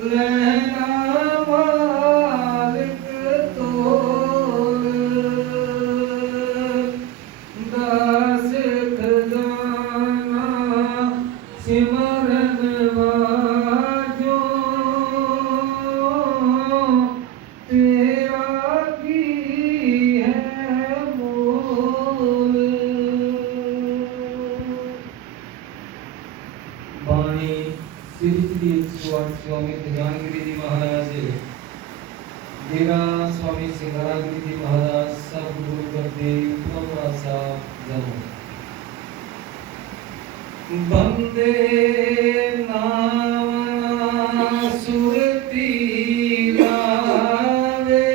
लहना मालिक तोल दास खजाना सिमरन वाजो तेरा की है मोल। बाणी श्री श्री 108 स्वामी ध्यानगिरी जी महाराज डेरा स्वामी सिंगारागिरी जी महाराज सब गुरु गुरुदेव प्रभुआसा जन्म बंदे नाम सुरती लावे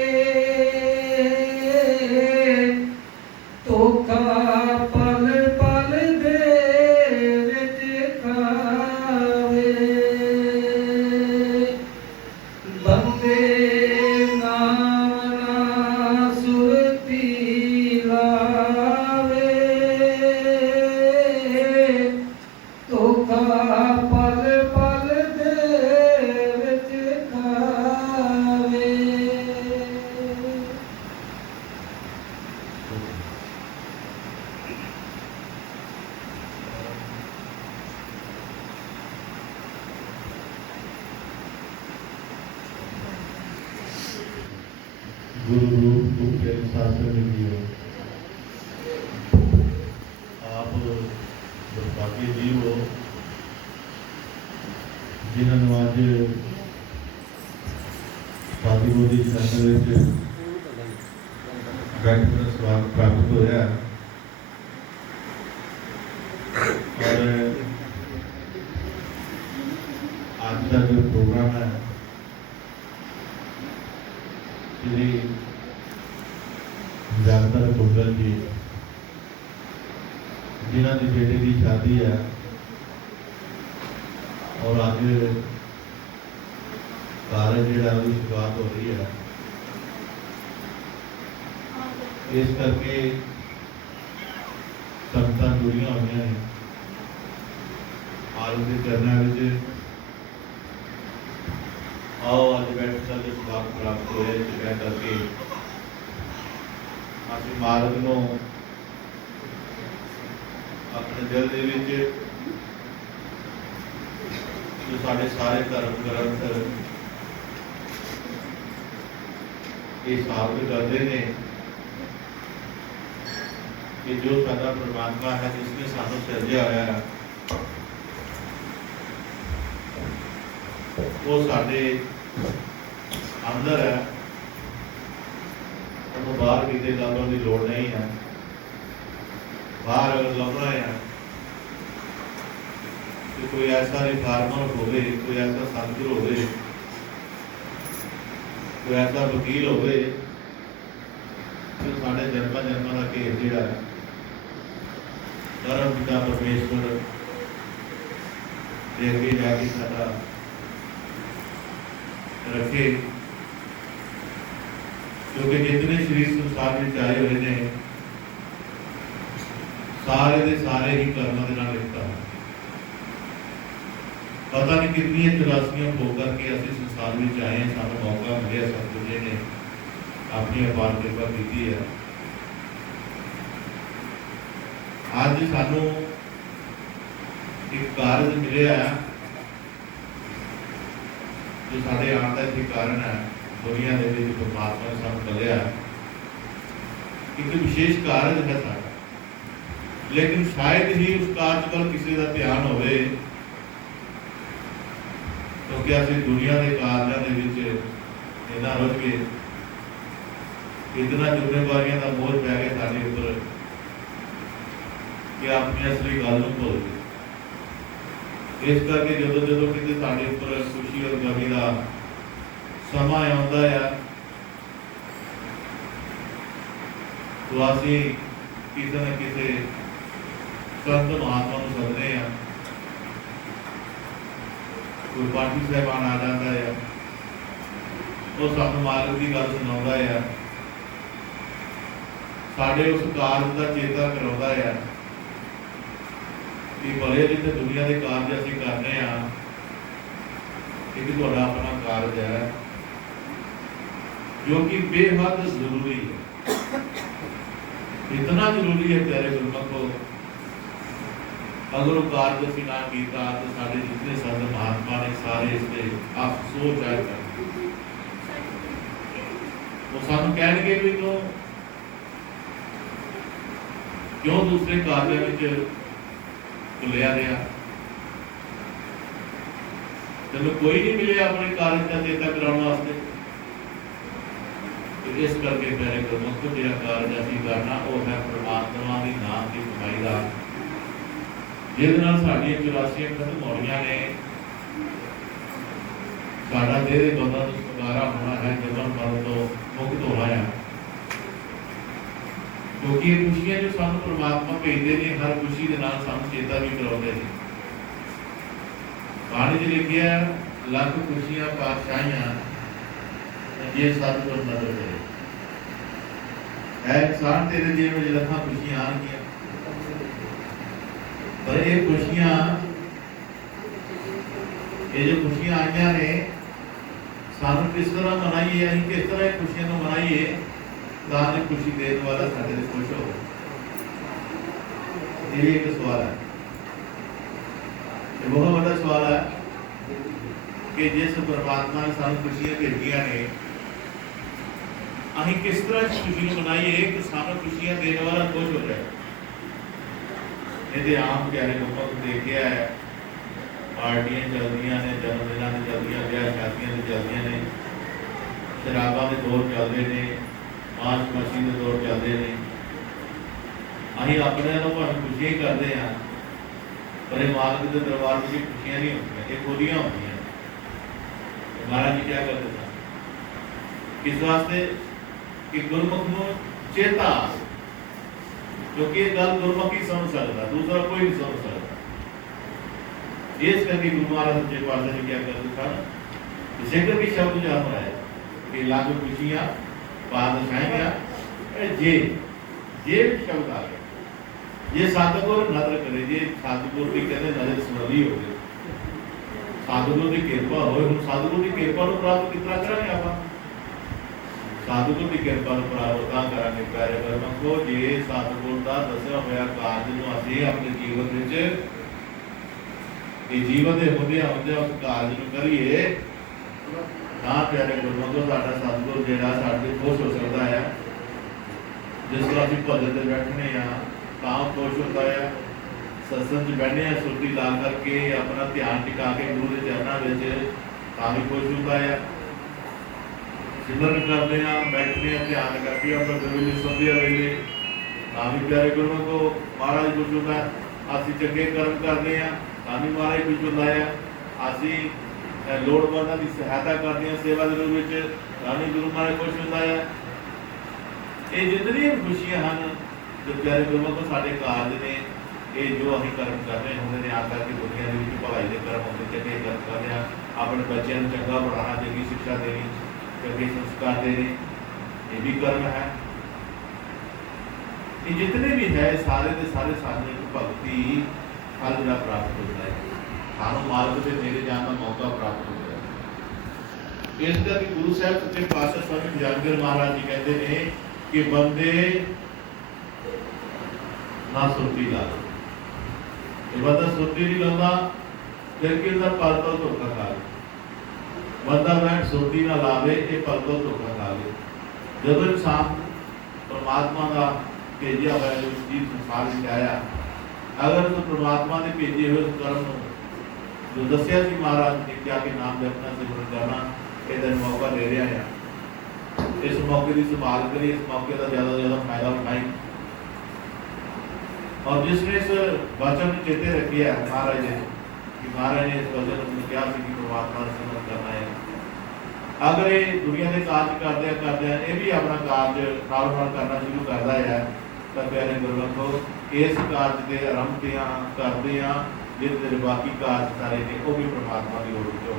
तोखा पल पल दे विच खावे बंदे नाम सुरती लावे तोखा पल पल दे विच खावे। गुरु रूप के शास्त्र में दियो आप दुर्भाग्य जीव हो जिन्होंने आज शादी बोधी सेंटर स्वागत प्राप्त होया और आज का जो प्रोग्राम है श्री ज्यादातर भुगल जी जिन्हों की बेटे की शादी है और अज कार्य जो शुरुआत हो रही है इस करके संगतां जुड़िया हुई हैं आज के चरणों में आओ अज बैठ कर स्वागत प्राप्त होया कह करके असं मार्ग को अपने दिल के विच जो साढ़े सारे धर्म ग्रंथ ये साबित करते हैं कि जो साडा परमात्मा है जिसने सानू सिरजा होया है वो साडे अंदर है उन्होंने बाहर किसी लभन की लोड़ नहीं है। बाहर अगर लभना है तो कोई ऐसा रिफार्मर हो कोई ऐसा सतगुरु हो कोई ऐसा वकील हो जो साढ़े जन्म जन्म का केस जोड़ा धर्म पिता परमेश्वर अगे जाके साडा रखे क्योंकि जितने शरीर संसार में आए हुए ने सारे के सारे ही कर्मों के नाल लिखता है। पता नहीं कितनी चौरासियां हो करके असं संसार में आए हैं सानू मौका मिले सतगुरु ने अपनी अपार कृपा की है। आज सानू एक कारज मिले जो साढ़े आने का एक कारण है दुनिया के परमात्मा ने सानू कलिया एक विशेष कारज है सारा लेकिन शायद ही उस कारज पर किसी का ध्यान हो क्योंकि असं दुनिया के कार्यों के इन्ना रुझ गए इतना जिम्मेवारियों का मोह पै गया साढ़े उपर कि अपनी असली गल भुल गए। इस करके जो जो किसी साढ़े उपर खुशी और गमी का समा आता है तो असी किसी न किसी संत महात्मा को सदने हैं। कोई पाठी साहबान आ जाता है वो सानू मालिक की गल सुना है साढ़े उस कारज का चेता करवा है कि भले जिते दुनिया के कारज असीं करने एक तुहाडा अपना कारज है जो कि बेहद जरूरी है, इतना जरूरी है प्यारे गुरमुखो। अगर वो कारज असीं ना कीता तो साडे जितने संत महात्मा ने सारे इसते अफसोस है कर वो सानू कहणगे भी क्यों दूसरे कार्यों में भुलिया रहा, तेन कोई नहीं मिले अपने कार्य का चेता कराने वास्ते। तो इस करके प्यारे गुरमुखो जो कार्य असीं करना वो है परमात्मा के नाम की कमाई का, जिस नाल साडियां 84 खत्म होणियां ने, साडा देह दे बंधन तो छुटकारा होना है, जबन मरण तो मुक्त होना है। क्योंकि ये खुशियां जो सानू परमात्मा भेजते हैं, हर खुशी के नाल सानू चेता भी कराते हैं। पानी च लिखिया लख खुशियां पातशाहियां जे सतगुर नजर करे, है इंसान तेरे जीवन में लखा खुशियां आनगियां, पर ये खुशियां ये जो खुशियां आईयां ने सानू किस तरह मनाइए, असीं किस तरह खुशियां को मनाइए ताकि खुशी देने वाला साडे ते खुश हो। ये एक सवाल है, बहुत बड़ा सवाल है कि जिस परमात्मा ने सानू खुशियां भेजियां ने, असीं किस तरह खुशी को मनाइए कि सानू खुशियां देने वाला खुश हो जाए। ये आम प्यारे लोगों को देखिया है, पार्टियां चलदियां ने, जन्मदिनां ने चलदियां, ब्याह शादियां ने चलदियां ने, शराबां दे दौर चलदे ने, मांस मछली के दौर चलते हैं। असीं अपने खुशियां ही करते हैं, पर ये मालिक के दरबार में खुशियां नहीं होती, ये खोलियां होती हैं। महाराज जी क्या करते थे किस वास्ते कि गुरमुख को चेता, क्योंकि ये गल गुरमुख ही समझ सकता, दूसरा कोई नहीं समझ सकता। इस करके गुरु महाराज सच्चे पातशाह जी क्या करते थे, जिक्र की शब्द याद है कि लागू खुशियां पातशाहियां जे जे शब्द आ गए, ये सतगुर नजर करे, जे सतगुर की कहते नजर सुनली हो गई, सतगुर की कृपा हो। हम सतगुर की कृपा को प्राप्त कितना करेंगे, आप सतगुर की कृपा को प्राप्त करेंगे प्यारे गुरमुखो जे सतगुर का दसिया होया कारज को असीं अपने जीवन में जीवन के होंदे उस कारज को करिए, हाँ प्यारे गुरमुखो साडा सतगुर जिहड़ा साडे खुश हो सकता है। जिस तरह असीं भजन ते बैठने तां खुश होता है, सत्संग च बैठने सुरती ला करके अपना ध्यान टिका के गुरु के चरणों में तां भी खुश होता है। सिमरन करते हैं, बैठने ध्यान करके अपना गुरु जी संध्या वेले तां भी प्यारे गुरमुखो महाराज खुश होता है। असीं चंगे कर्म करते हैं तां भी महाराज खुश होता है। असीं लोड़वंदां की सहायता करते हैं सेवा के रूप में तां भी गुरु महाराज खुश होता है। ये जितनी खुशियां हैं जो प्यारे गुरमुखो साडे कारज ने, ये जो असीं कर्म कर रहे होंगे ने आकर के दुनिया के भलाई के कर्म होंगे, चंगे कर्म करते हैं, अपने बच्चों को चंगा पढ़ाना, चंगी शिक्षा देनी, चंगे संस्कार देने, ये भी कर्म है। ये जितने भी है सारे के सारे साधन भक्ति फल जो प्राप्त होता है, सानू मार्ग से मेरे जाने का मौका प्राप्त होता है। इस करके गुरु साहब सच्चे पातशाह स्वामी जागीर महाराज जी कहते हैं कि बंदे ना सुरती ला, बंदा सुरती नहीं लाता फिर कि पल तो धोखा खा ले। बंदा बैठ सुरती ना लावे ये पल तो धोखा खा ले। जब इंसान परमात्मा का भेजा हुआ जो जीव संसार में आया, अगर तो परमात्मा ने भेजे हुए उस कर्म जो दसिया सी महाराज ने क्या के नाम जपना सिमरन करना, ये मौका ले रहा है। इस मौके की संभाल करिए, इस मौके का ज़्यादा से ज़्यादा फायदा उठाएं। और जिसने इस वचन में चेते रखिया महाराज ने कि महाराज ने इस वचन में क्या कि परमात्मा से सिमरन करना है। अगर ये दुनिया के कार्य करते हैं ये भी अपना कार्य नाल करना शुरू करता है, तो प्यारे गुरमुखो इस कार्य के आरंभ करते हैं जिस बाकी कार्य सारे ने वो भी परमात्मा की ओर हो।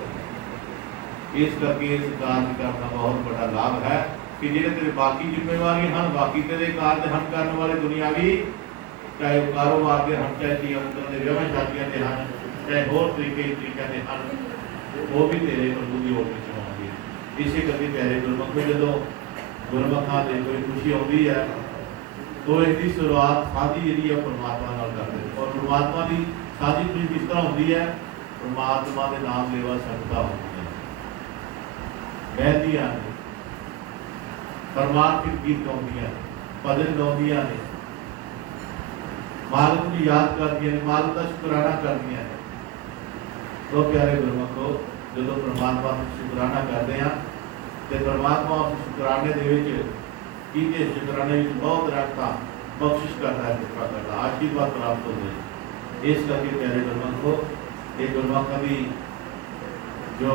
इस करके इस कार्य करना बहुत बड़ा लाभ है कि जो तेरे बाकी जिम्मेवारी हैं, बाकी तेरे कार्य हम करने वाले दुनियावी, चाहे वो कारोबार के हम, चाहे जीवन के विवाह शादियां के हैं, चाहे होर तरीके के हैं, वो भी तेरे प्रभु की ओर पिछों आउंदी है। इसे करके प्यारे गुरमुख जो गुरमुखां दे कोई खुशी आउंदी है तो इसकी शुरुआत साझी जी है परमात्मा नाल करते और परमात्मा की साझी खुशी किस तरह होती है, परमात्मा के नाम लेवा संगतां होंदियां बहदियां ने, परमात्मिक गीत गाउंदियां ने, भजन गाउंदियां ने, मालिक की याद करदियां ने, मालिक का शुकराना करदियां ने। तो प्यारे गुरमुखो जो परमात्मा का शुकराना करते हैं तो परमात्मा उस शुकराने के शुकराने बहुत रखता बख्शिश करता है, कृपा करता आशीर्वाद प्राप्त होते हैं। इस करके प्यारे गुरमुखो ये गुरमुख की जो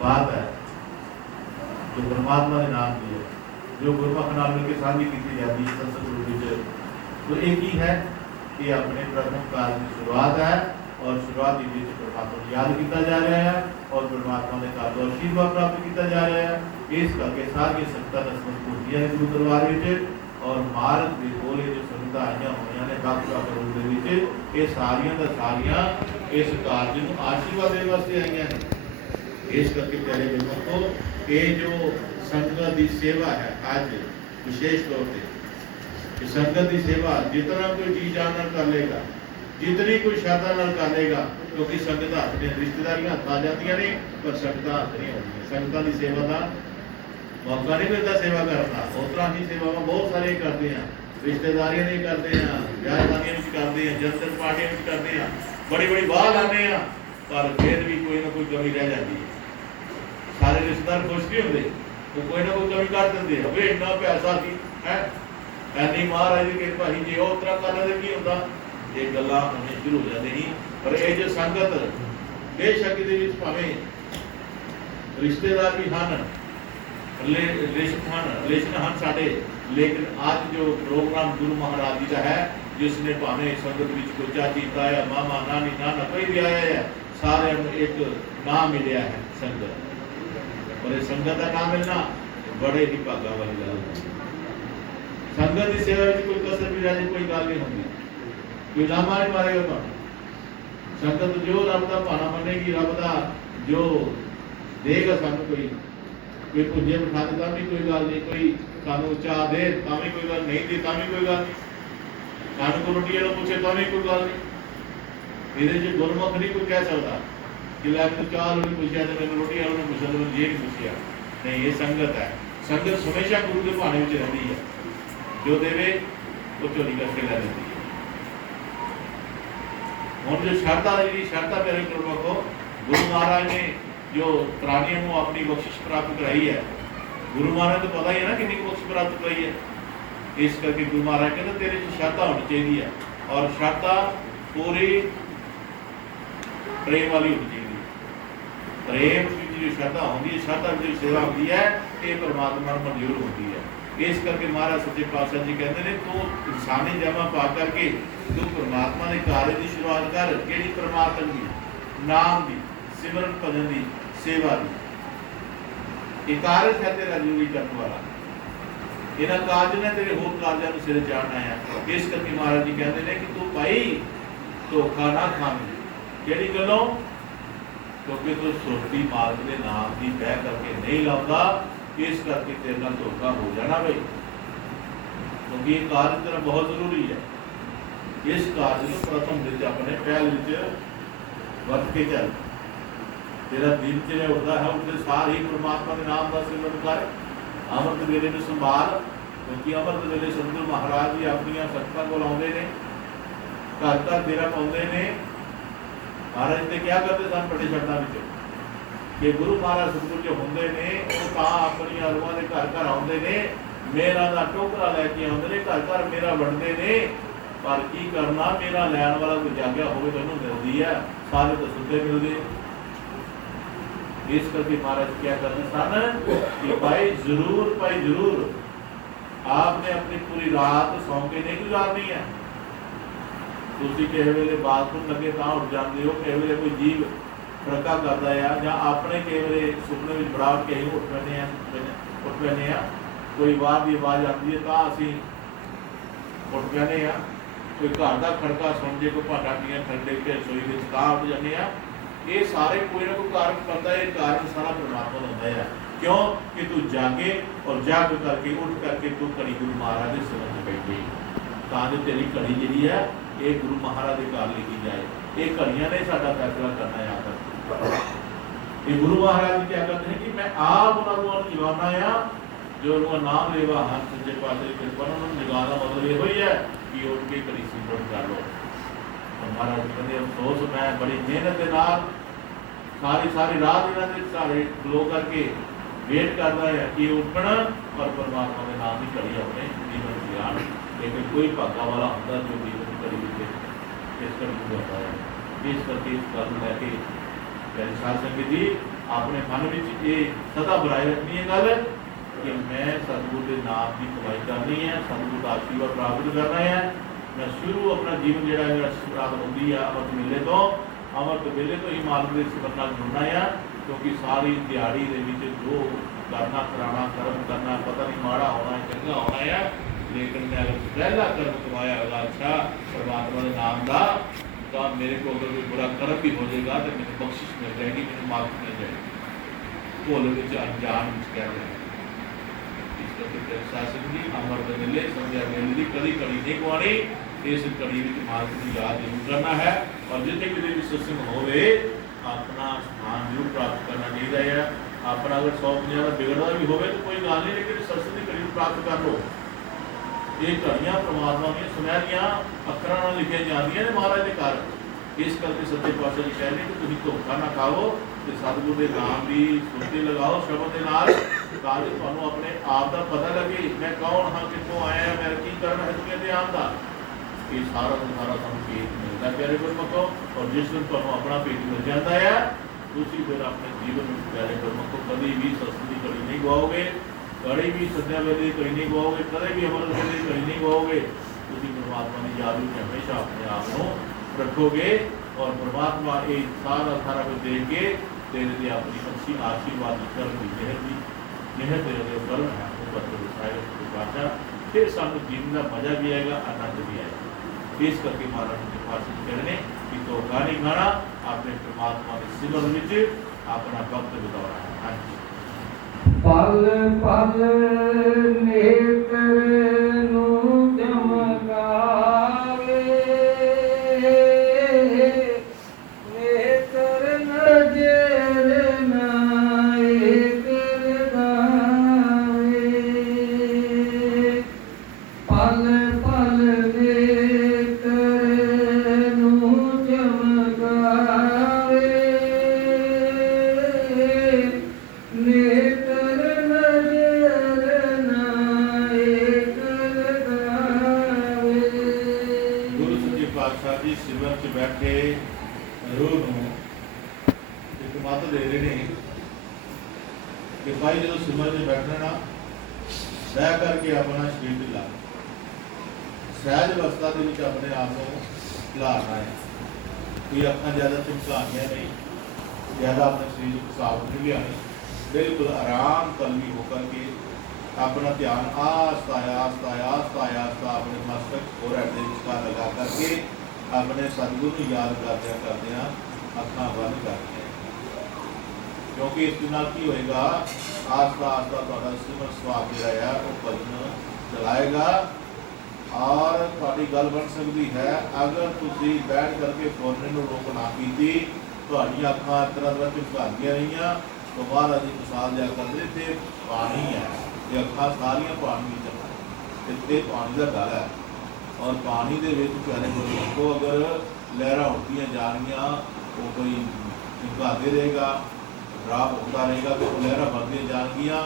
बात है जो परमात्मा के नाम की है जो गुरमुख नाम मिलकर साझी की जाती है संस्कृत रूप तो एक ही है कि अपने प्रथम काल की शुरुआत है और शुरुआती बीच परमात्मा को याद किया जा रहा है और परमात्मा ने काल को आशीर्वाद प्राप्त किया जा रहा है। इस करके सारी संगतां नस्बत पूजियां ने गुरु दरबार विच और मार्ग के कोले जो संगतां आईयां होईयां ने बख-बख रूप दे विच ये सारियां दा सारियां इस कार्य नूं आशीर्वाद देने वास्ते आईयां ने। इस करके प्यारे गुरमुखो ये जो संगत की सेवा है आज विशेष तौर पर संगत की सेवा जितना कोई जी जान कर लेगा जितनी कोई श्रद्धा नाल कर लेगा क्योंकि संगत हाथ ने रिश्तेदारियां हथ आ जाती ने पर संगत हाथ नहीं होती। संगतां की सेवा का मौका नहीं मिलता सेवा करना उस तरह की सेवा बहुत सारे करते हैं रिश्तेदारियां नहीं करते हैं ब्याह-शादियां में करते हैं जन्मदिन पार्टियां में करते हैं बड़ी बड़ी बाह लाने हैं पर फिर भी कोई ना कोई कमी रह जाती है। सारे रिश्तेदार खुश नहीं होंगे तो कोई ना कोई कमी कर देंगे अबे इन्ना पैसा की है ऐनी महाराज की कृपा ही जे उस तरह करने से की होता ये गल्लां होनी शुरू हो जाती ही। पर ये जो संगत बेशक दे विच भावें रिश्तेदार भी हैं रिलेशन हैं साडे लेकिन आज जो प्रोग्राम गुरु महाराज जी का है जिसने भावें संगत विच कोई चाची ताया मामा नानी नाना कोई भी आया है सारे एक नाम मिलया है संगत और संगत का नाम मिलना बड़े ही भागा वाली गल है। संगत की सेवा में कोई कसर भी रह कोई गल नहीं होती कोई लामा नहीं मारेगा तो संगत जो रब का भाना मनेगी रब का जो देगा सानू कोई पुंजे बिठा देता भी कोई गल नहीं कोई सानू चाह दे भी कोई गल नहीं दी भी कोई गल नहीं सानू को रोटी वाला पूछे तो भी कोई गल नहीं ये जो गुरमुख नहीं कोई कह सकता कि लै मैं चाह वाली पूछा तो मैंने रोटी वाले पूछा तो मैंने ये नहीं पूछा नहीं ये संगत है। संगत हमेशा गुरु के भाने में रहती है जो देवे वो चोरी करके लै लेती है। हम जो श्रद्धा जी श्रद्धा मेरे गुरमुख को गुरु महाराज ने जो प्राणियों को अपनी बख्शिश प्राप्त कराई है गुरु महाराज तो पता ही है ना कितनी बख्शिश प्राप्त कराई है। इस करके गुरु महाराज कहते तेरे श्रद्धा होनी चाहिए है और श्रद्धा पूरी प्रेम वाली होनी चाहिए। प्रेम की श्रद्धा होती है श्रद्धा की सेवा होती है ये परमात्मा मंजूर होती है। इस करके महाराज सच्चे पातशाह जी कहते हैं तो इंसानी जमा पा करके तू परमात्मा के कार्य की शुरुआत कर कि परमात्मा की नाम की सिमरन भजन की सेवा की कार्य है तेरा जरूरी करने वाला इन्होंने कार्य ने तेरे होर कार्यों को सिरे चाढ़ना है। इस करके महाराज जी कहते हैं कि तू भाई धोखा ना खावी कि गलों क्योंकि तू सुरती मार्ग के नाम की बह करके नहीं लाता इस करके तेरे नाल धोखा हो जाना भाई क्योंकि ये कार्य तेरा बहुत जरूरी है। इस कार्य को प्रथम दिन अपने पहल वर्त के चल तेरा दिन चले उठता है उसके सार ही परमात्मा के नाम का सिमरन कर अमृत वेले में संभाल क्योंकि अमृत वेले सतगुरु महाराज जी अपनी सत्ता को लाते हैं घर घर डेरा पाते हैं। महाराज ने क्या करते सन बड़े शब्दों में कि गुरु महाराज सतगुरु जो होंगे ने वो अपनी अरुआ के घर घर आते हैं मेरा का टोकरा लैके आते हैं घर घर मेरा वंडते हैं पर की करना मेरा लैन वाला कोई जाग्या हो तो मिलती है सारे तो सुधे मिलते। इस करके महाराज क्या करते सन कि भाई जरूर आपने अपनी पूरी रात सौ के नहीं गुजारनी है। तुसी किसी वेले बाथरूम लगे तो उठ जाते हो किसी वेले कोई जीव फड़का करता है या अपने किसी वेले सुपने में बड़ा के ही उठ पैने कोई बाहर की आवाज़ आती है तो असी उठ पैने कोई घर का खड़का सुन जे कोई भांडा पीया खड़े के रसोई में उठ जाने ये सारे कोई ना कोई कारण बनता है, ये कारण सारा परमात्मा होता है। क्यों कि तू जागे और जाग करके उठ करके तू घड़ी गुरु महाराज के सिमरन च बैठे, तां जो तेरी घड़ी जी है ये गुरु महाराज के घर लिखी जाए। ये घड़ियां ने साडा फैसला करना है आकर। ये गुरु महाराज क्या करते हैं कि मैं आप उन्होंने जगाना आ, जो उन्होंने नाम लेवा हाथ सज्जे पासे कृपा उन्होंने जगाना मतलब ये ही है कि उठ के घड़ी सिमरन कर लो। महाराज कहते अफसोस मैं बड़ी मेहनत के नाल सारी रात इन्होंने सारे लो करके वेट करता है कि उठन और परमात्मा के नाम की घड़ी अपने जीवन में आन। लेकिन कोई भागा वाला होता जो जीवन की घड़ी में इस घड़ी को आता है। इस करके इस गल लैके प्यारी साध संगत जी अपने मन में ये सदा बनाए रखनी है गल कि मैं सतगुरु के नाम की कमाई करनी है, सतगुरु का आशीर्वाद प्राप्त करना है। मैं शुरू अपना जीवन जो मेरा प्राप्त होती है अमृत वेले तो ही मालिक के सिमरन नाल जुड़ना है। क्योंकि सारी दिहाड़ी के जो करना कराना कर्म करना पता नहीं माड़ा होना है चंगा होना है, लेकिन मैं अगर पहला कर्म कमाया होगा अच्छा परमात्मा के नाम का, तो मेरे को अगर कोई बुरा कर्म भी हो जाएगा तो मेरे बख्शिश मिल जाएगी, मेरे माफ मिल जाएगी। भोल अनजान कह रहे हैं इस करके शासन जी अमृत वेले संध्या वेले की कदी घड़ी नहीं गवानी। इस घड़ी में मालिक की याद जरूर करना है और जितने किसी भी सत्संग होवे अपना स्थान जरूर प्राप्त करना चाहिए है। अपना अगर 150 का बिगड़ता भी हो तो कोई गल नहीं, लेकिन सत्संग की घड़ी प्राप्त कर लो। ये घड़ियां परमात्मा की सुनहरियां अखरां नाल लिखिया जांदियां ने महाराज के घर। इस करके सच्चे पातशाह जी कह रहे कि तुसीं धोखा ना खाओ ते सतगुरु के नाम की सुरती लगाओ शब्द के नाल, ताकि तुहानूं अपने आप का पता लगे मैं कौन हाँ, कितों आया, मैं की करना है दुनिया के आम का। ये सारा का सारा तुहानूं पेट मिलता प्यारे गुरमुखो। और जिस दिन तुहानूं अपना पेट मिल जाता है तुसीं फिर अपने जीवन में प्यारे गुरमुखो कभी भी सत्संग की घड़ी नहीं गवाओगे, कड़ी भी संध्या वेले घड़ी नहीं गवाओगे, कदे भी अमृत वेले घड़ी नहीं गवाओगे। तुसीं परमात्मा की याद में हमेशा अपने आप को रखोगे और परमात्मा ये सारा कुछ देख के तेरे लिए अपनी अच्छी आशीर्वाद कर्म की मेहर तेरे कर्म है वो बदल फिर सानू जीवन का मजा भी आएगा, आनंद भी आएगा। इस करके महाराज के पास कहने कि धोखा नहीं खाना, अपने परमात्मा के सिमरन में अपना वक्त बिताना है। हाँ जी। पल पल नेत्र नु चमकावे, नेत्र नजर नाए कर गावे। पल पल नेत्र नु चमकावे, नेत्र नजर नाए कर गावे। गुरु सच्चे पातशाह जी सिमरन च बैठे रूह नूं एक मत दे रहे हैं कि भाई जो सिमरन च बैठना ना सह करके अपना शरीर ढिला सहज अवस्था के विच अपने आप को खिलारना है। कोई अखां ज़्यादा चमकानियां नहीं, ज़्यादा अपने शरीर को साफ नहीं लियानी, बिल्कुल आराम तलवी होकर के अपना ध्यान आस्ता आस्ता आस्ता आस्ता अपने मस्तक और हृदय विचकार लगा करके अपने सतगुरु को याद करदे अखां बंद करके। क्योंकि इस नाल की होएगा आस्ता आस्ता तुहाडा सिमरन सुभाव जिहड़ा है वो भजन चलाएगा और तुहाडी गल बन सकती है। अगर तुसीं बैठ करके फौरन नूं रोक ना कीती, तुहाडीआं अखां तरह तरह झुकांदियां रहियां तो महाराज जी मिसाल दिया करदे ते पानी है, ये अखां सारियां पानी च इत्ते पानी का गल है और पानी के प्यारे गुरमुखो अगर लहरां उठदियां जाणगियां वो कोई झुकाते रहेगा, ड्राप होता रहेगा तो लहरां बनदियां जाणगियां।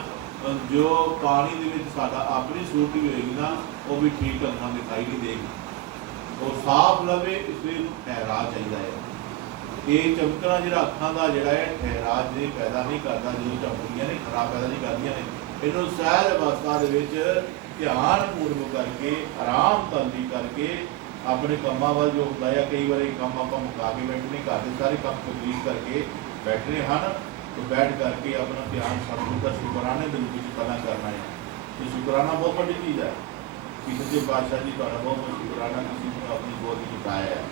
जो पानी के साडा अपनी सूरत भी होएगी ना वो भी ठीक ढंग नाल दिखाई नहीं देगी। वो साफ लवे इसलिए ठहरा चाहिए है। ये चमकना जो अखां का जोड़ा है ठहराव नहीं पैदा नहीं करता, जो चमकदियां ने खराब पैदा नहीं करदियां ने। इन्हों सहज अवस्था के ध्यान पूर्वक करके आराम तलवी करके अपने कामों वाल जो होता है, कई बार काम आप मुका के बैठने घर के सारे काम कंप्लीट करके बैठने हैं तो बैठ करके अपना ध्यान सतगुरु का शुकराने दिल में पहला करना है। तो शुकराना बहुत बड़ी चीज़ है कि सच्चे पातशाह जी का बहुत शुकराना किसी ने अपनी गोद में चुकाया है।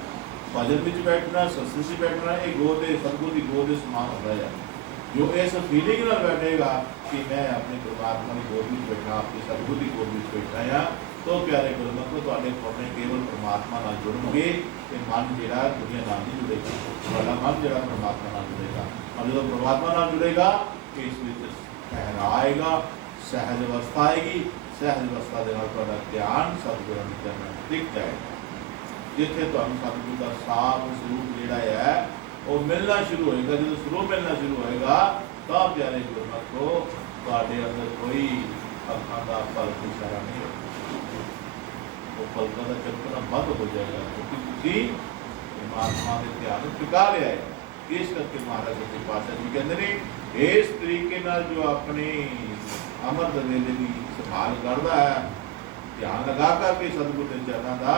भजन में बैठना, सत्संग में बैठना, ये गोद सतगुरु की गोद समान होता है। जो इस फीलिंग नाल बैठेगा कि मैं अपने परमात्मा की गोद में बैठा, अपनी सतगुरु की गोद में बैठा हाँ, तो प्यारे गुरमुख तुहाडे फुरने केवल परमात्मा नाल जुड़नगे ते मन जिहड़ा दुनिया नाल नहीं जुड़ेगा। तुहाडा मन जिहड़ा परमात्मा नाल जुड़ेगा, और जो परमात्मा नाल जुड़ेगा इस विच ठहरा आएगा, सहज अवस्था आएगी। सहज अवस्था के नाल तुहाडा ध्यान सतगुरां दे चरणां विच टिक जाएगा। जिथे तुहानूं सतगुरु का साफ स्वरूप जिहड़ा है वो मिलना शुरू होएगा। जो स्वरूप मिलना शुरू होएगा तो प्यारे गुरमुखो तुहाडे अंदर कोई अखां दा पलक इशारा नहीं होगा, वो पलकों का चलना बंद हो जाएगा, क्योंकि तुसीं परमात्मा के ध्यान नूं टिका लिया है। इस करके महाराज सच्चे पातशाह जी कहते हैं इस तरीके नाल जो अपनी अमृत वेले की संभाल करता है, ध्यान लगा करके सतगुरु के चरणों का,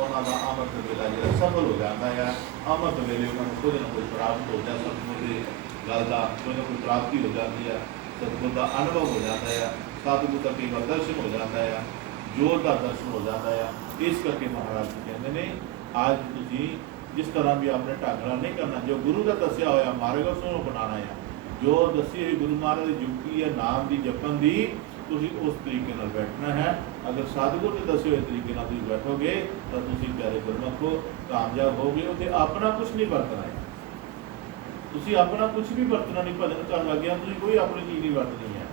उन्होंने अमृत वेला जो सफल हो जाता है। अमृत वेले उन्होंने कोई ना कोई प्राप्त हो जाता, सतगुरु की गल का कोई ना कोई प्राप्ति हो जाती है, सतगुरु का अनुभव हो जाता है, सतगुरु का कई बार दर्शन हो जाता है, जोत का दर्शन हो जाता है। इस करके महाराज जी कहते हैं आज तुसीं जिस तरह भी अपने ढंग नाल नहीं करना, जो गुरु का दसिया होया मार्ग उसनूं अपनाना है। जो दसी हुई गुरु महाराज की युक्ति है नाम की जपन की, तुसीं उस तरीके नाल बैठना है। अगर सतगुरु के दसे हुए तरीके नाल तुसीं बैठोगे तो तुसीं प्यारे गुरमुखो कामयाब होगे। उत्ते अपना कुछ नहीं वरतना है, तुसीं अपना कुछ भी वरतना नहीं। भजन कर लगे तुसीं कोई अपनी चीज़ नहीं वरतनी है,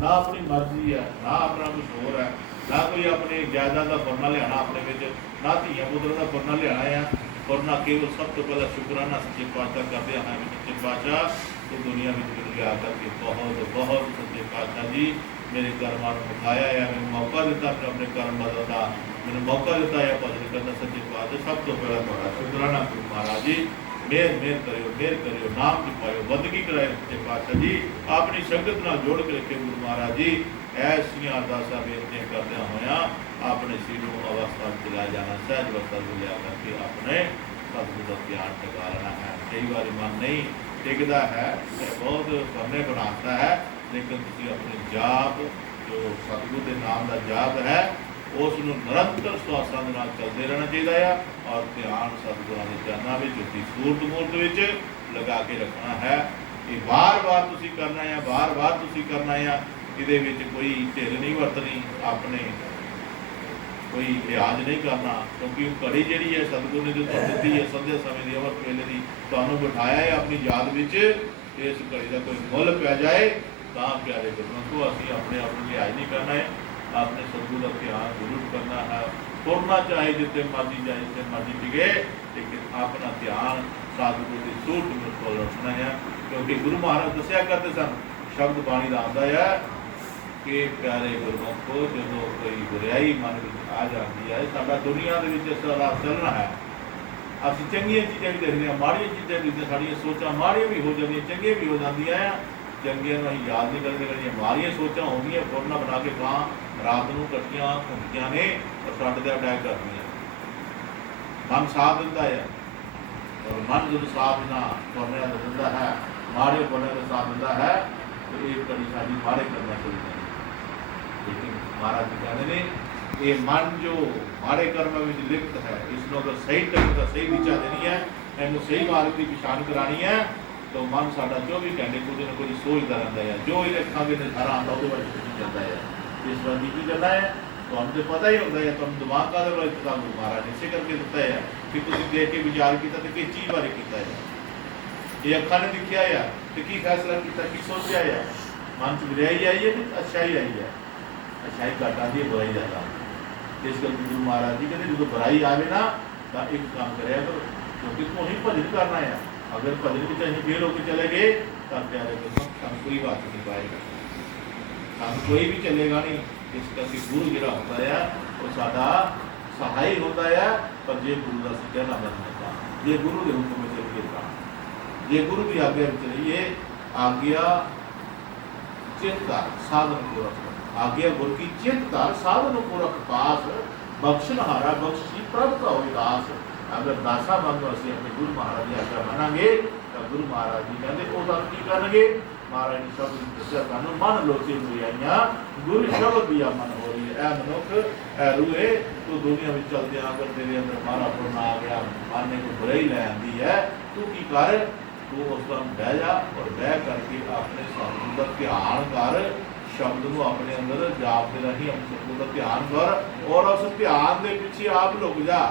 ना अपनी मर्जी है, ना अपना कुछ होर है, ना कोई अपनी जायदाद का फुरना लिया अपने विच, ना धीआं पुत्तरां का फुरना लिया है। फुरना केवल सब तो पहला शुकराना सच्चे पातशाह करते हैं। सच्चे पातशाह तो दुनिया में लिया करके बहुत बहुत सच्चे पातशाह जी मेरे कर्मां नूं मुकाया है, मैंने मौका दिता, मैं अपने कर्म बदलता, मैंने मौका दिता है भजन करना। सच्चे पातशाह सब तो पहला थोड़ा शुकराना गुरु महाराज जी, मेहर मेहर करियो नाम जपायो बंदगी कराए। सच्चे पातशाह जी अपनी संगत नाल जोड़ के रखे गुरु महाराज जी। ऐसियां अरदासां बेनतियां करदे होया अपने सिरों अवस्था चला जाना, सहज अवस्था को लिया करके अपने सतगुरु का ध्यान टिका लेना है। कई बार मन नहीं टिकता है, बहुत करने बनाता है, लेकिन तुसीं अपने जाप जो सतगुरु के नाम का जाप है उस निरंतर श्वासां दे नाल चलते रहना चाहिए है, और ध्यान सतगुरां दे चरणां विच उसकी सूरत मूरत विच लगा के रखना है। ये बार बार तुसीं करना है, बार बार तुसीं करना है। इहदे विच कोई ढिल नहीं वरतनी, अपने कोई लिहाज नहीं करना, क्योंकि घड़ी जिहड़ी है सतगुरु ने जो दी है संध्या समय की अमृत वेले की तुहानूं बिठाया है अपनी याद विच। इस घड़ी का कोई मुल पै जाए तो प्यारे गुरमुखो असीं अपने आप को लिहाज नहीं करना है, अपने सतगुरु का ध्यान जरूर करना है। तुरना चाहे जितने मर्जी जाए, जितने मर्जी टिके, लेकिन अपना ध्यान सतगुरु की सूरत में खोल रखना है। क्योंकि गुरु महाराज दसिया करते सन, शब्द बाणी का आंदा है कि प्यारे गुरमुखो जो कोई बुराई मन में आ जाती है, साडा दुनिया के विच सारा चलना है, असीं चंगियां चीज़ां भी देखते हैं, माड़ियां चीज़ां भी देखते, साड़ियां सोचां माड़ियां भी हो जांदियां, चंगियां भी हो जांदियां हैं। चंगियां नूं असीं याद नहीं करते, करिए माड़ियां सोचां होंदियां फुरना बना के बां रात नूं कट्ठियां घुमदियां ने और साडे ते अटैक करदियां। मन साथ दिंदा है, और मन जो साथ ना फुरने दा दिंदा है, माड़े फुरने दा साथ दिंदा है, तो ये कड़ी साडी माड़े करना चाहिए। लेकिन महाराज जी कहते हैं ये मन जो माड़े कर्म में लिप्त है, इसमें अगर सही ढंग का सही दिशा देनी है, इन्हें सही मार्ग की पछाण करानी है, तो मन साडा 24 घंटे कुछ ना कुछ सोचता रहता है। जो ही रखांगे नज़ारा आता वो सोची जाता है। इस बार की करना है तो हम तो पता ही होता है, तो हम दिमाग का इंतजाम महाराज ने इसे करके दिता है कि तुम देख के विचार किया तो किस चीज़ बारे किया है, ये अखा ने दिखा है तो की फैसला किया, की सोचा है, मन च बुराई आई है तो अच्छाई आई है, अच्छाई घट आती है, बुराई ज़्यादा। इस करके गुरु महाराज जी कहते जो बुराई आवे ना तो एक काम करे करो, क्योंकि तुम ही भजन करना है। अगर भजन में चाहे फेल होकर चले गए तो प्यारे गुरमुख हम कोई बात नहीं पाएगा, हम कोई भी चलेगा नहीं। इस करके गुरु जिहड़ा होता है वो साडा सहाय होता है, पर जे गुरु का कहना मनना, जे गुरु के हुक्म में चलिए, जे गुरु की आज्ञा में चलिए, आज्ञा चित्तकार साधन को रख, आज्ञा गुरु की चित्तकार साधन को रख पास, बख्शनहारा बख्शी प्रभ का हो दास। अगर दासा मन को असीं अपने गुरु महाराज की आज्ञा मानांगे तो गुरु महाराज जी कहते वो की करनगे, महाराज ने शब्द दस्या सानू मन लोचे बुराइयां गुरु शब्द दिया मन हो रही है। ऐ मनुख ऐ रूए तू दुनिया में चलते अगर तेरे अंदर मारा पुरना आ गया मन ने कोई बुराई लै आंदी है तू की कर तू उस टाइम बह जा और बह करके अपने सतगुरु का ध्यान कर शब्द को अपने अंदर जाप के राही अपने सतगुरु का ध्यान कर और उस ध्यान के पीछे आप लुक जा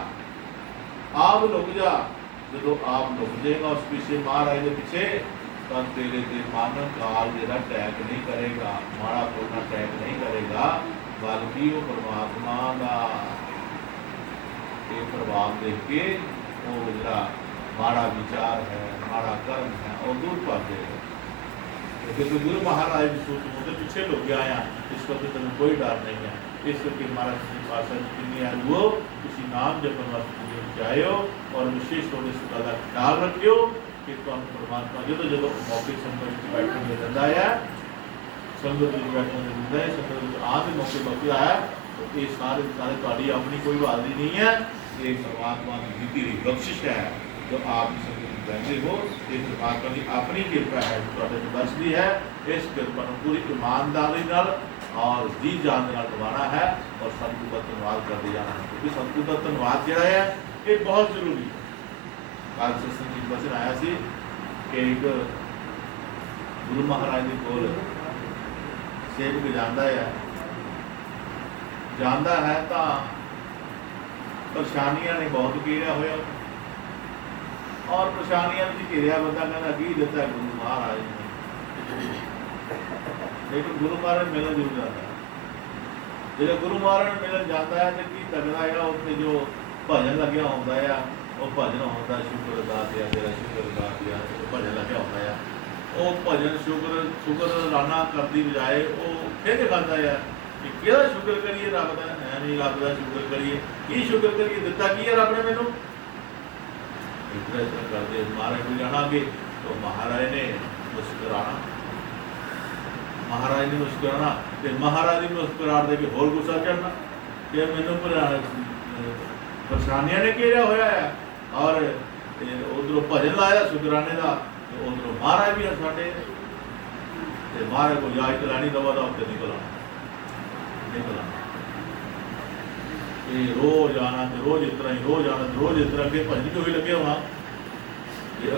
जो आप लुक जाएगा उस पीछे महाराज के पीछे तो तेरे ते मन काल जरा टैक नहीं करेगा माड़ा पुरना टैक नहीं करेगा बल्कि वो परमात्मा का ये प्रभाव देख के वो जरा माड़ा विचार है माड़ा कर्म है और दूर पा जाएगा। क्योंकि गुरु महाराज की सोच मुझे पीछे लुक गया है इस वक्त तेन कोई डर नहीं है। इस करके महाराज जी पातशाह जितनी है वो किसी नाम जपन वास्ते जाओ और विशेष तौर इस गल का ख्याल रखियो कि तुहानू परमात्मा जो मौके संगत में बैठने में दिंदा है संगत में बैठने में दिंदा है संगत में आने के मौके बख्शदा है तो ये सारे तुहाडी अपनी कोई बहादुरी नहीं है ये परमात्मा की दी हुई बख्शिश है जो आप संगत में बैठे हो ये परमात्मा की अपनी कृपा है तुहाडे ते बरसदी है। इस कृपा को पूरी ईमानदारी नाल और जी जान के नाल निभाना है और सतगुरु का धन्यवाद करते जाना है क्योंकि सतगुरु का धन्यवाद जिहड़ा है ये बहुत जरूरी है। कल सत्संग जी वचन आया सी कि एक गुरु महाराज के कोल सेवक जाता है तो परेशानियां ने बहुत घेरिया होया और परेशानियां ने घेरिया बंदा कहता की दिता गुरु महाराज ने लेकिन गुरु महाराज मिलन जरूर जाता है जो गुरु महाराज मिलन जाता है तो की लगता है उत्थे जो भजन लग्या होंदा है वो भजन होता शुक्र दातिया तेरा शुक्र दातिया भजन लग्या होता है वो भजन शुक्र राना करती बजाए वो फिर खाता है कि किहदा शुक्र करिए रब दा है नहीं रब दा शुक्र करिए की शुक्र करिए दिता की है रब ने मैनू इतना इतना करते महाराज को जाना कि तो महाराज ने मुस्कुराना महाराज ने मुस्कुराना तो महाराज ने मुस्कुराहट दे के होर गुस्सा चढ़ना कि मैनू परेशानियां ने घेरिया होया है और उधरों भजन लाया शुकराने का उधरों महाराज भी है साडे महाराज को इजाजत लैनी दवा दा उत्ते निकल आना रोज आना तो रोज इस तरह ही रोज आना रोज इस तरह अगे भजन जो भी लगे होना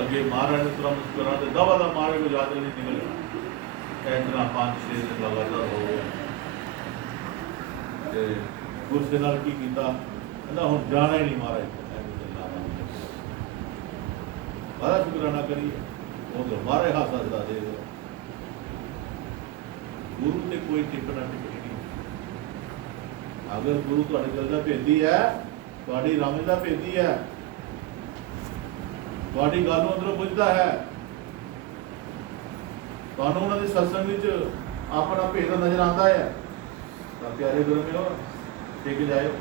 अगे महाराज ने तरह मुस्कुरा तो दवा दा महाराज को इजाजत नहीं निकल जाना इस तरह 5-6 दिन लगातार हो गया गुस्से नाल की कीता कहता हुण जाना ही नहीं महाराज बड़ा शुकराना करिए वो तो हमारे हाथ सदा दे गुरु से कोई टिप्पणी नहीं अगर गुरु तुहाडे दिल दा भेदी है तुहाडी रम दा भेदी है तुहाडी गल नूं अंदरों बुझदा है तुहानूं उन्हां दे सत्संग विच अपना भेद नजर आंदा है तां प्यारे गुरु मेरे टिक जाओ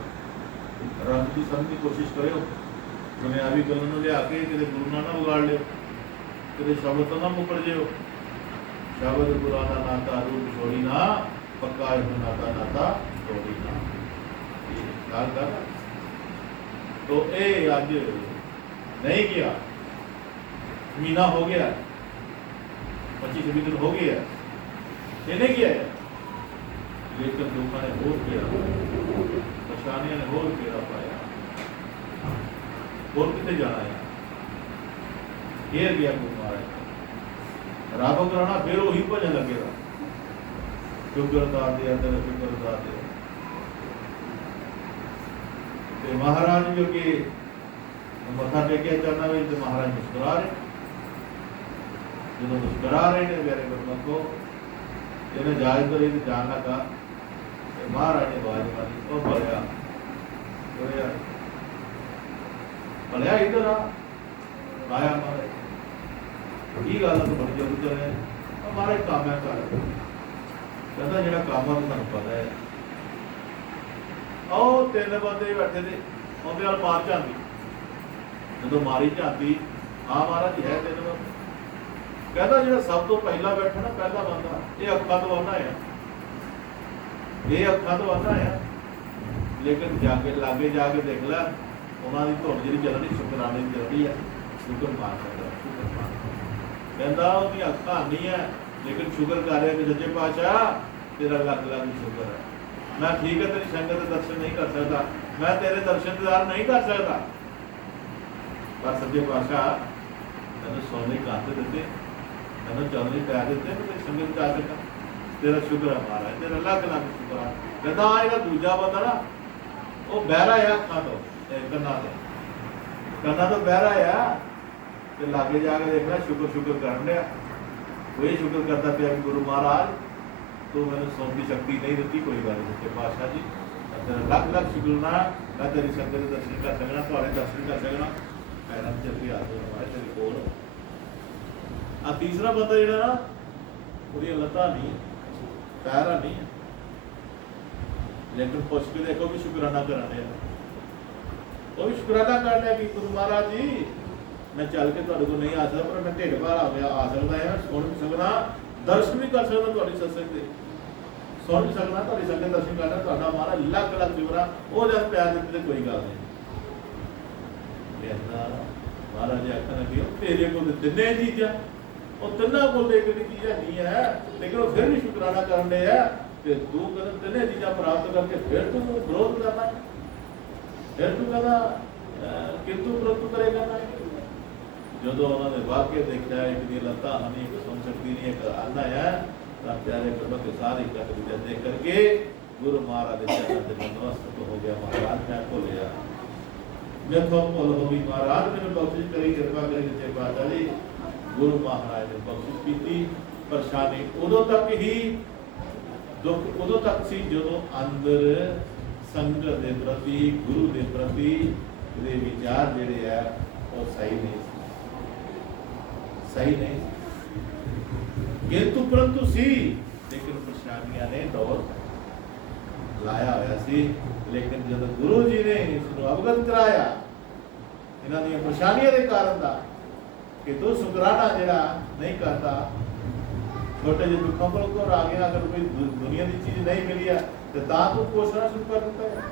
रंग की समझ की कोशिश करो दुनियावी गलों को लिया के कि गुरु ना बिगाड़ लियो कि शब्द तो ना मुकर जियो शब्द गुरु का नाता रूप छोड़ी ना पक्का नाता नाता छोड़ी ना गल कर तो ये अज नहीं किया महीना हो गया 25-26 दिन हो गया ये नहीं किया लेकिन लोगों ने होर घेरा परेशानियों ने होर घेरा पाया और कितने जाना है घेर गया गुरु महाराज रब कराना फिर वही भजन लगेगा शुक्र दाते अंदर शुक्र दाते महाराज जो कि मथा टेकिया चरणा में तो महाराज मुस्कुरा रहे जो मुस्कुरा रहे ने मेरे गुरमत को इन्हें जायज करे जान लगा महाराज ने आवाज मारी और बोलिया भलिया इधर आया महाराज की गल तो बड़ी जरूरत है हमारे काम है घर कहता जो काम है तुम पता है आओ 3 बंदे बैठे थे उनके नाल मार झांकी जो मारी झांकी हाँ महाराज है 3 बंदे कहता जो सब तो पहला बैठा ना पहला बंदा ये अखा तो आना है ये अखा तो आना है लेकिन जाके लागे जाके देख ला उन्होंने धुन जी चलनी शुकराने की चलती है शुकर मान शुकर मान कहता उसकी अखा नहीं है लेकिन शुक्र कर रहे कि सच्चे पातशाह तेरा लख लख शुक्र है। मैं ठीक है तेरी संगत के दर्शन नहीं कर सकता, मैं तेरे दर्शन दीदार नहीं कर सकता, पर सच्चे पातशाह मैंने सोने के हाथ देते, मैंने चौधरी पैर देते, मैं तेरी संगत जा सका। तेरा शुक्र है महाराज, तेरा लख लख शुक्र है। कहता हाँ जो दूजा बंदा ना वो बहरा है अखा तो कन्ना तो बहरा है, तो लागे जाके देखना शुक्र शुक्र कर लिया। वही शुक्र करता पाया कि गुरु महाराज तो मैंने सुन की शक्ति नहीं दी, कोई गल नहीं सच्चे पातशाह जी तेरा लख लख शुक्र ना, मैं तेरी संगत दर्शन कर सकना, थोड़े दर्शन कर सकना, पैरों च भी हाथ रखा तेरे कोल। आ तीसरा बंदा जो ना वो लत्तां नहीं पैर नहीं है, लेकिन पुछ के देखो भी शुक्राना करा लिया, वो भी शुक्राना कर लिया कि गुरु महाराज जी मैं चल के तुहाडे कोल नहीं आ सकता, पर मैं ढिड भार आ सकता है, सुन भी सकना, दर्शन भी कर सकता तुहाडी सत्संग दे, सुन भी सकना तुहाडी संगत दर्शन करना, तुहाडा महाराज लख लख शुक्र। वो जब प्यार देते तो कोई गल नहीं कहता महाराज आखन लगे तेरे को तिने चीजा वो तिना को एक चीज नहीं है, लेकिन वो फिर भी शुक्राना करने है कि तू कहना तिने चीजा प्राप्त करके फिर तू विरोध करना है, फिर तू कहना किंतु प्रतु करेगा ना। जो उन्होंने वाक्य देखा एक दी लत्ता हनी एक सुन सकती नहीं एक आना है, तब प्यारे प्रभु के सारी कविता देख करके गुरु महाराज चरण में नमस्कार तो हो गया। महाराज मैं को लिया मैं तो बोल हो भी महाराज मैंने बख्शिश करी कृपा करी सच्चे पातशाह जी। गुरु महाराज ने बख्शिश की थी। परेशानी उदों तक ही दुख उदों तक सी जो अंदर संगत के प्रति गुरु के प्रति विचार जेडे है वो सही नहीं किंतु परंतु सी, लेकिन परेशानियां ने दौर लाया होया सी, लेकिन जब गुरु जी ने इसको अवगत कराया इन्हां दी परेशानियां के कारण दा कि तू शुकराना जेड़ा नहीं करता, छोटे जे दुखों को आ गया, अगर कोई दुनिया की चीज नहीं मिली है तो तू कोसना शुरू कर देता है,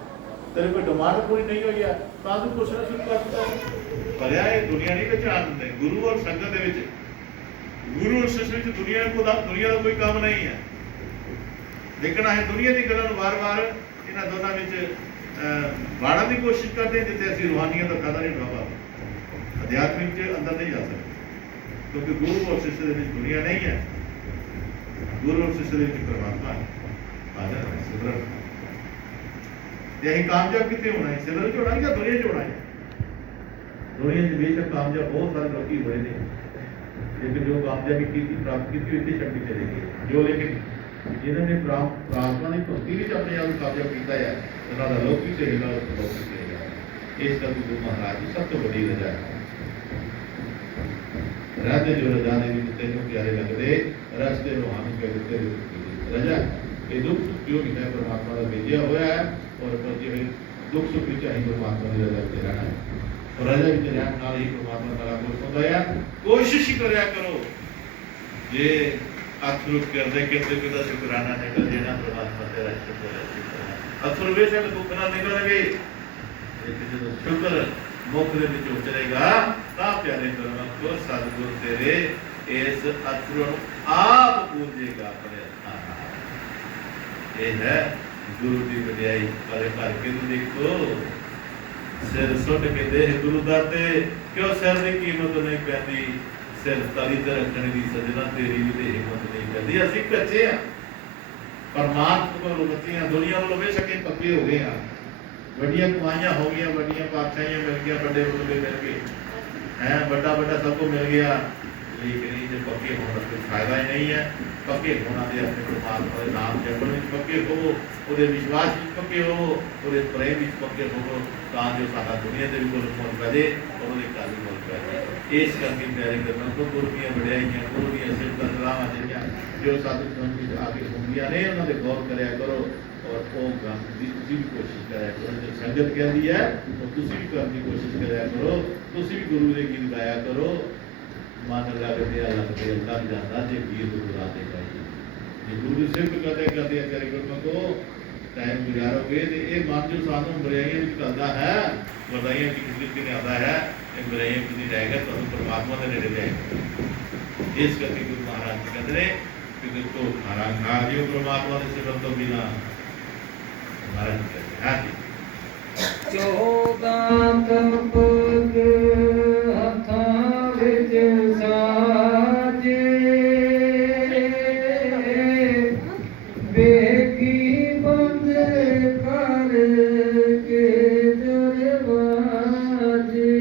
तेरे कोई डिमांड पूरी नहीं हुई है तू कोसना शुरू कर देता है। पर ये दुनिया नहीं पहचान देते गुरु और संगत दे विच, गुरु और शिष्य विच दुनिया का कोई काम नहीं है, लेकिन असीं दुनिया की गल्लां बार बार इन्हां दोनों विच वाड़न की कोशिश करते हैं जिथे असीं रूहानियत का फायदा नहीं उठा पाते, अध्यात्मिक च अंदर नहीं जा सकते, क्योंकि गुरु और शिष्य दे विच दुनिया नहीं है, गुरु और शिष्य दे विच परमात्मा है। सिमरन यही कामयाब कितने होना है, सिमरन जोड़ा या दुनिया जोड़ा है। दुनिया में बेशक कामयाब बहुत सारे लोग हुए हैं, लेकिन जो कामयाबी की प्राप्त की थी शक्ति चलेगी जो, लेकिन जिन्होंने प्रार्थना की भक्ति भी अपने आप कामयाब किया है उन्होंने लौकिक चलेगा और लौकिक चलेगा। इस करके गुरु महाराज की सब तो बड़ी रजा है। रहते जो रजा ने भी तेनों प्यारे लगते रस्ते रूहानी के रजा ये दुख सुख जो भी है परमात्मा का भेजा हुआ है, और जो दुख सुख भी चाहिए परमात्मा की रजा के रहना है, और रजा भी रहने नाल ही परमात्मा ताला को सुनदा है। कोशिश करया करो जे अथरू करदे किदा शुकराना निकल जेना परमात्मा तेरा शुक्र है। अथरू बेशक दुख ना निकलणगे, लेकिन जो शुक्र मुख दे विच उतरेगा ता प्यारे परमात्मा सतगुरु तेरे इस अथरू आप पूजेगा अपने ये है गुरु की वड्याई। पर करके देखो सिर सुट के देह गुरु दाते क्यों सिर की कीमत नहीं पैंदी, सिर तली ते रखने की सजना तेरी भी ते हिम्मत नहीं पैंदी। असीं कच्चे हां, परमात्मा को बच्चे हां, दुनिया को बेशक पक्के हो गए हां, बड़ियां कमाइयां हो गई, बड़ियां पातशाहियां मिल गई, बड़े रुतबे मिल गए हैं, बड़ा बड़ा सबको मिल गया, लेकिन ये पक्के होने का कोई फायदा ही नहीं है। पक्के होना दे अपने परमात्मा के नाम जपण में पक्के हो, ਉਹਦੇ विश्वास में पक्के हो, ਉਹਦੇ प्रेम में पक्के हो, ਤਾਂ ਜੋ ਸਾਡਾ दुनिया ਦੇ ਵੀ ਕੋਲ ਪਹੁੰਚ ਪਵੇ और ਉਹਦੇ ਘਰ ਵੀ ਪਹੁੰਚ ਪਵੇ। ਇਸ ਕਰਕੇ ਪਿਆਰੇ ਕਰਨਾ ਤੋਂ ਗੁਰੂ ਦੀਆਂ ਵਡਿਆਈਆਂ, ਗੁਰੂ ਦੀਆਂ ਸਿਫਤਾਂ ਸਲਾਹਾਂ ਜਿਹੜੀਆਂ ਜੋ ਸਾਧੂ ਸੰਤ ਵਿੱਚ ਆ ਕੇ ਹੁੰਦੀਆਂ ਨੇ ਉਹਨਾਂ ਦੇ ਗੌਰ ਕਰਿਆ ਕਰੋ, और वो काम की तुसी भी कोशिश करा करो, जो संगत कहती है तो तुसी भी करने की कोशिश करा करो, तुसी भी गुरु के गीत गाया करो। मन लगते अल्लाह जाता जे गीत गुराते गाइए, जे गुरु सिर्फ करते करते करे को टाइम गुजारोगे तो ये मन जो सानू बुराइयां निकलता है, बुराइयां की किसी ने आता है, ये बुराइयां किसी रहेगा तो परमात्मा के नेड़े जाएगा। इस करके गुरु महाराज जी कहते हैं कि दोस्तों खाना खा जियो परमात्मा के सिमरन तो बिना। महाराज जी कहते हैं हाँ जी 14 तपक हथां विच साजे बेगी बंद कर के दरवाजे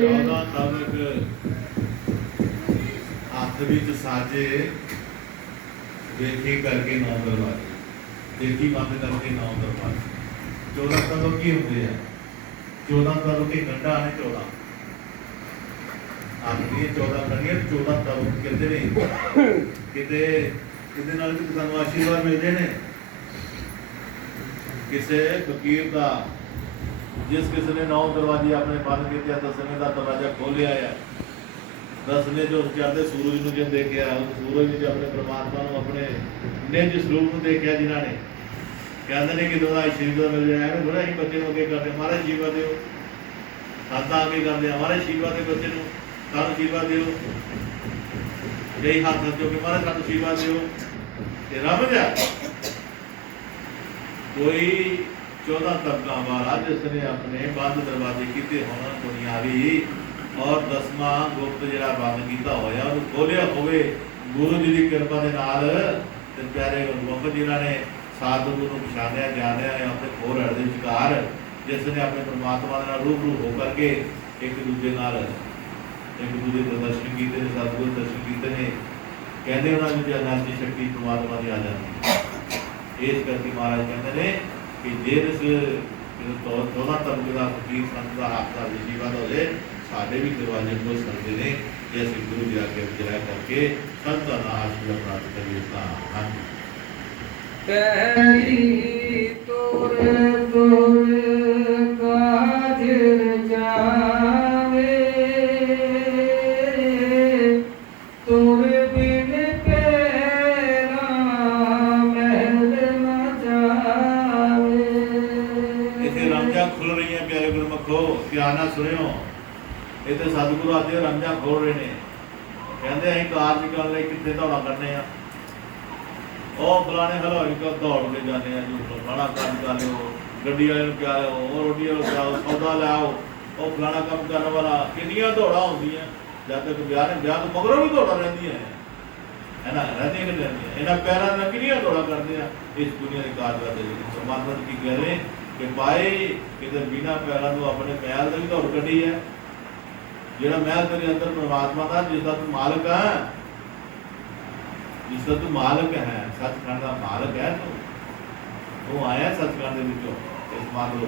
14 तबक हाथ विच साजे देखी करके 9 दरवाजे देखी बंद करके 9 दरवाजे 14 तबक की होंगे हैं 14 तबक के गंढा ने 14 आखिरी 14 करनी 14 तबक कहते ने किते किते नाल कि सानू आशीर्वाद मिलते ने किसे फकीर का जिस किसी ने 9 दरवाजे अपने बंद किए 10वें का दरवाजा खोलिया है 10वें जो चढ़ते सूरज में जो देखा सूरज में अपने परमात्मा अपने निज स्वरूप में देखा जिन्होंने कहते हैं कि दोदा आशीर्वाद मिल जाए बड़ा ही बच्चे अगे करते हमारा आशीर्वाद दो हाथ आगे करते हमारा आशीर्वाद दे बच्चे सानू आशीर्वाद दो यही हाथ जो कि हमारा सानू आशीर्वाद दो रब जा कोई 14 तबका वाला जिसने अपने बंद दरवाजे किए होना दुनियावी और 10वां गुप्त जिहड़ा बंद किया होया और खोलिया होवे गुरु जी की कृपा के नाल ते प्यारे गुरमुख जिन्होंने साधु को पछाणिया जानिया अपने खोर हड़ के विचकार जिसने अपने परमात्मा के नाल रूबरू होकर के एक दूजे नाल एक दूजे के दर्शन किए सतगुरु दर्शन किए ने कहते उन्होंने अनंत की शक्ति परमात्मा की आ जाती इस करके महाराज कहते हैं कि जिस 14 तबके का फकीर संत का हाथ का आशीर्वाद हो जाए साढ़े भी दरवाजे खोल सकते हैं जैसे गुरु जी आगे विजय करके संत का आशीर्वाद प्राप्त करिए हाँ जी कहरी तोरे तोरे काज रचावे तोरे बिन पेरा महल न जावे इतने रमजा खुल रही हैं प्यारे गुरमुखो ध्यान नाल सुनियो इतने सतगुरु आते रमजा खोल रहे ने कहते हैं कारज करने कितने दौड़ा करने फलाने हलवाई का दौड़ के जाने जो फलाना काम कर लो गड्डी वाले क्या लो रोटी वाले क्या सौदा लाओ फलाना काम करने वाला किनिया दौड़ा होंगी जब तक ब्याह ने ब्याह तो मगरों भी दौड़ा रही है ना रहती कि रहती इन्होंने पैरों में किनिया दौड़ा करते हैं इस दुनिया के कारज करते परमात्मा की कह रहे कि पाए कि बिना पैरों को अपने महल से भी दौड़ कढ़ी है जो महल तेरे अंदर परमात्मा का जिसका तू मालिक है जिसका तू मालिक है सचखंड का मालिक है तू आया सचखंड इस मातलो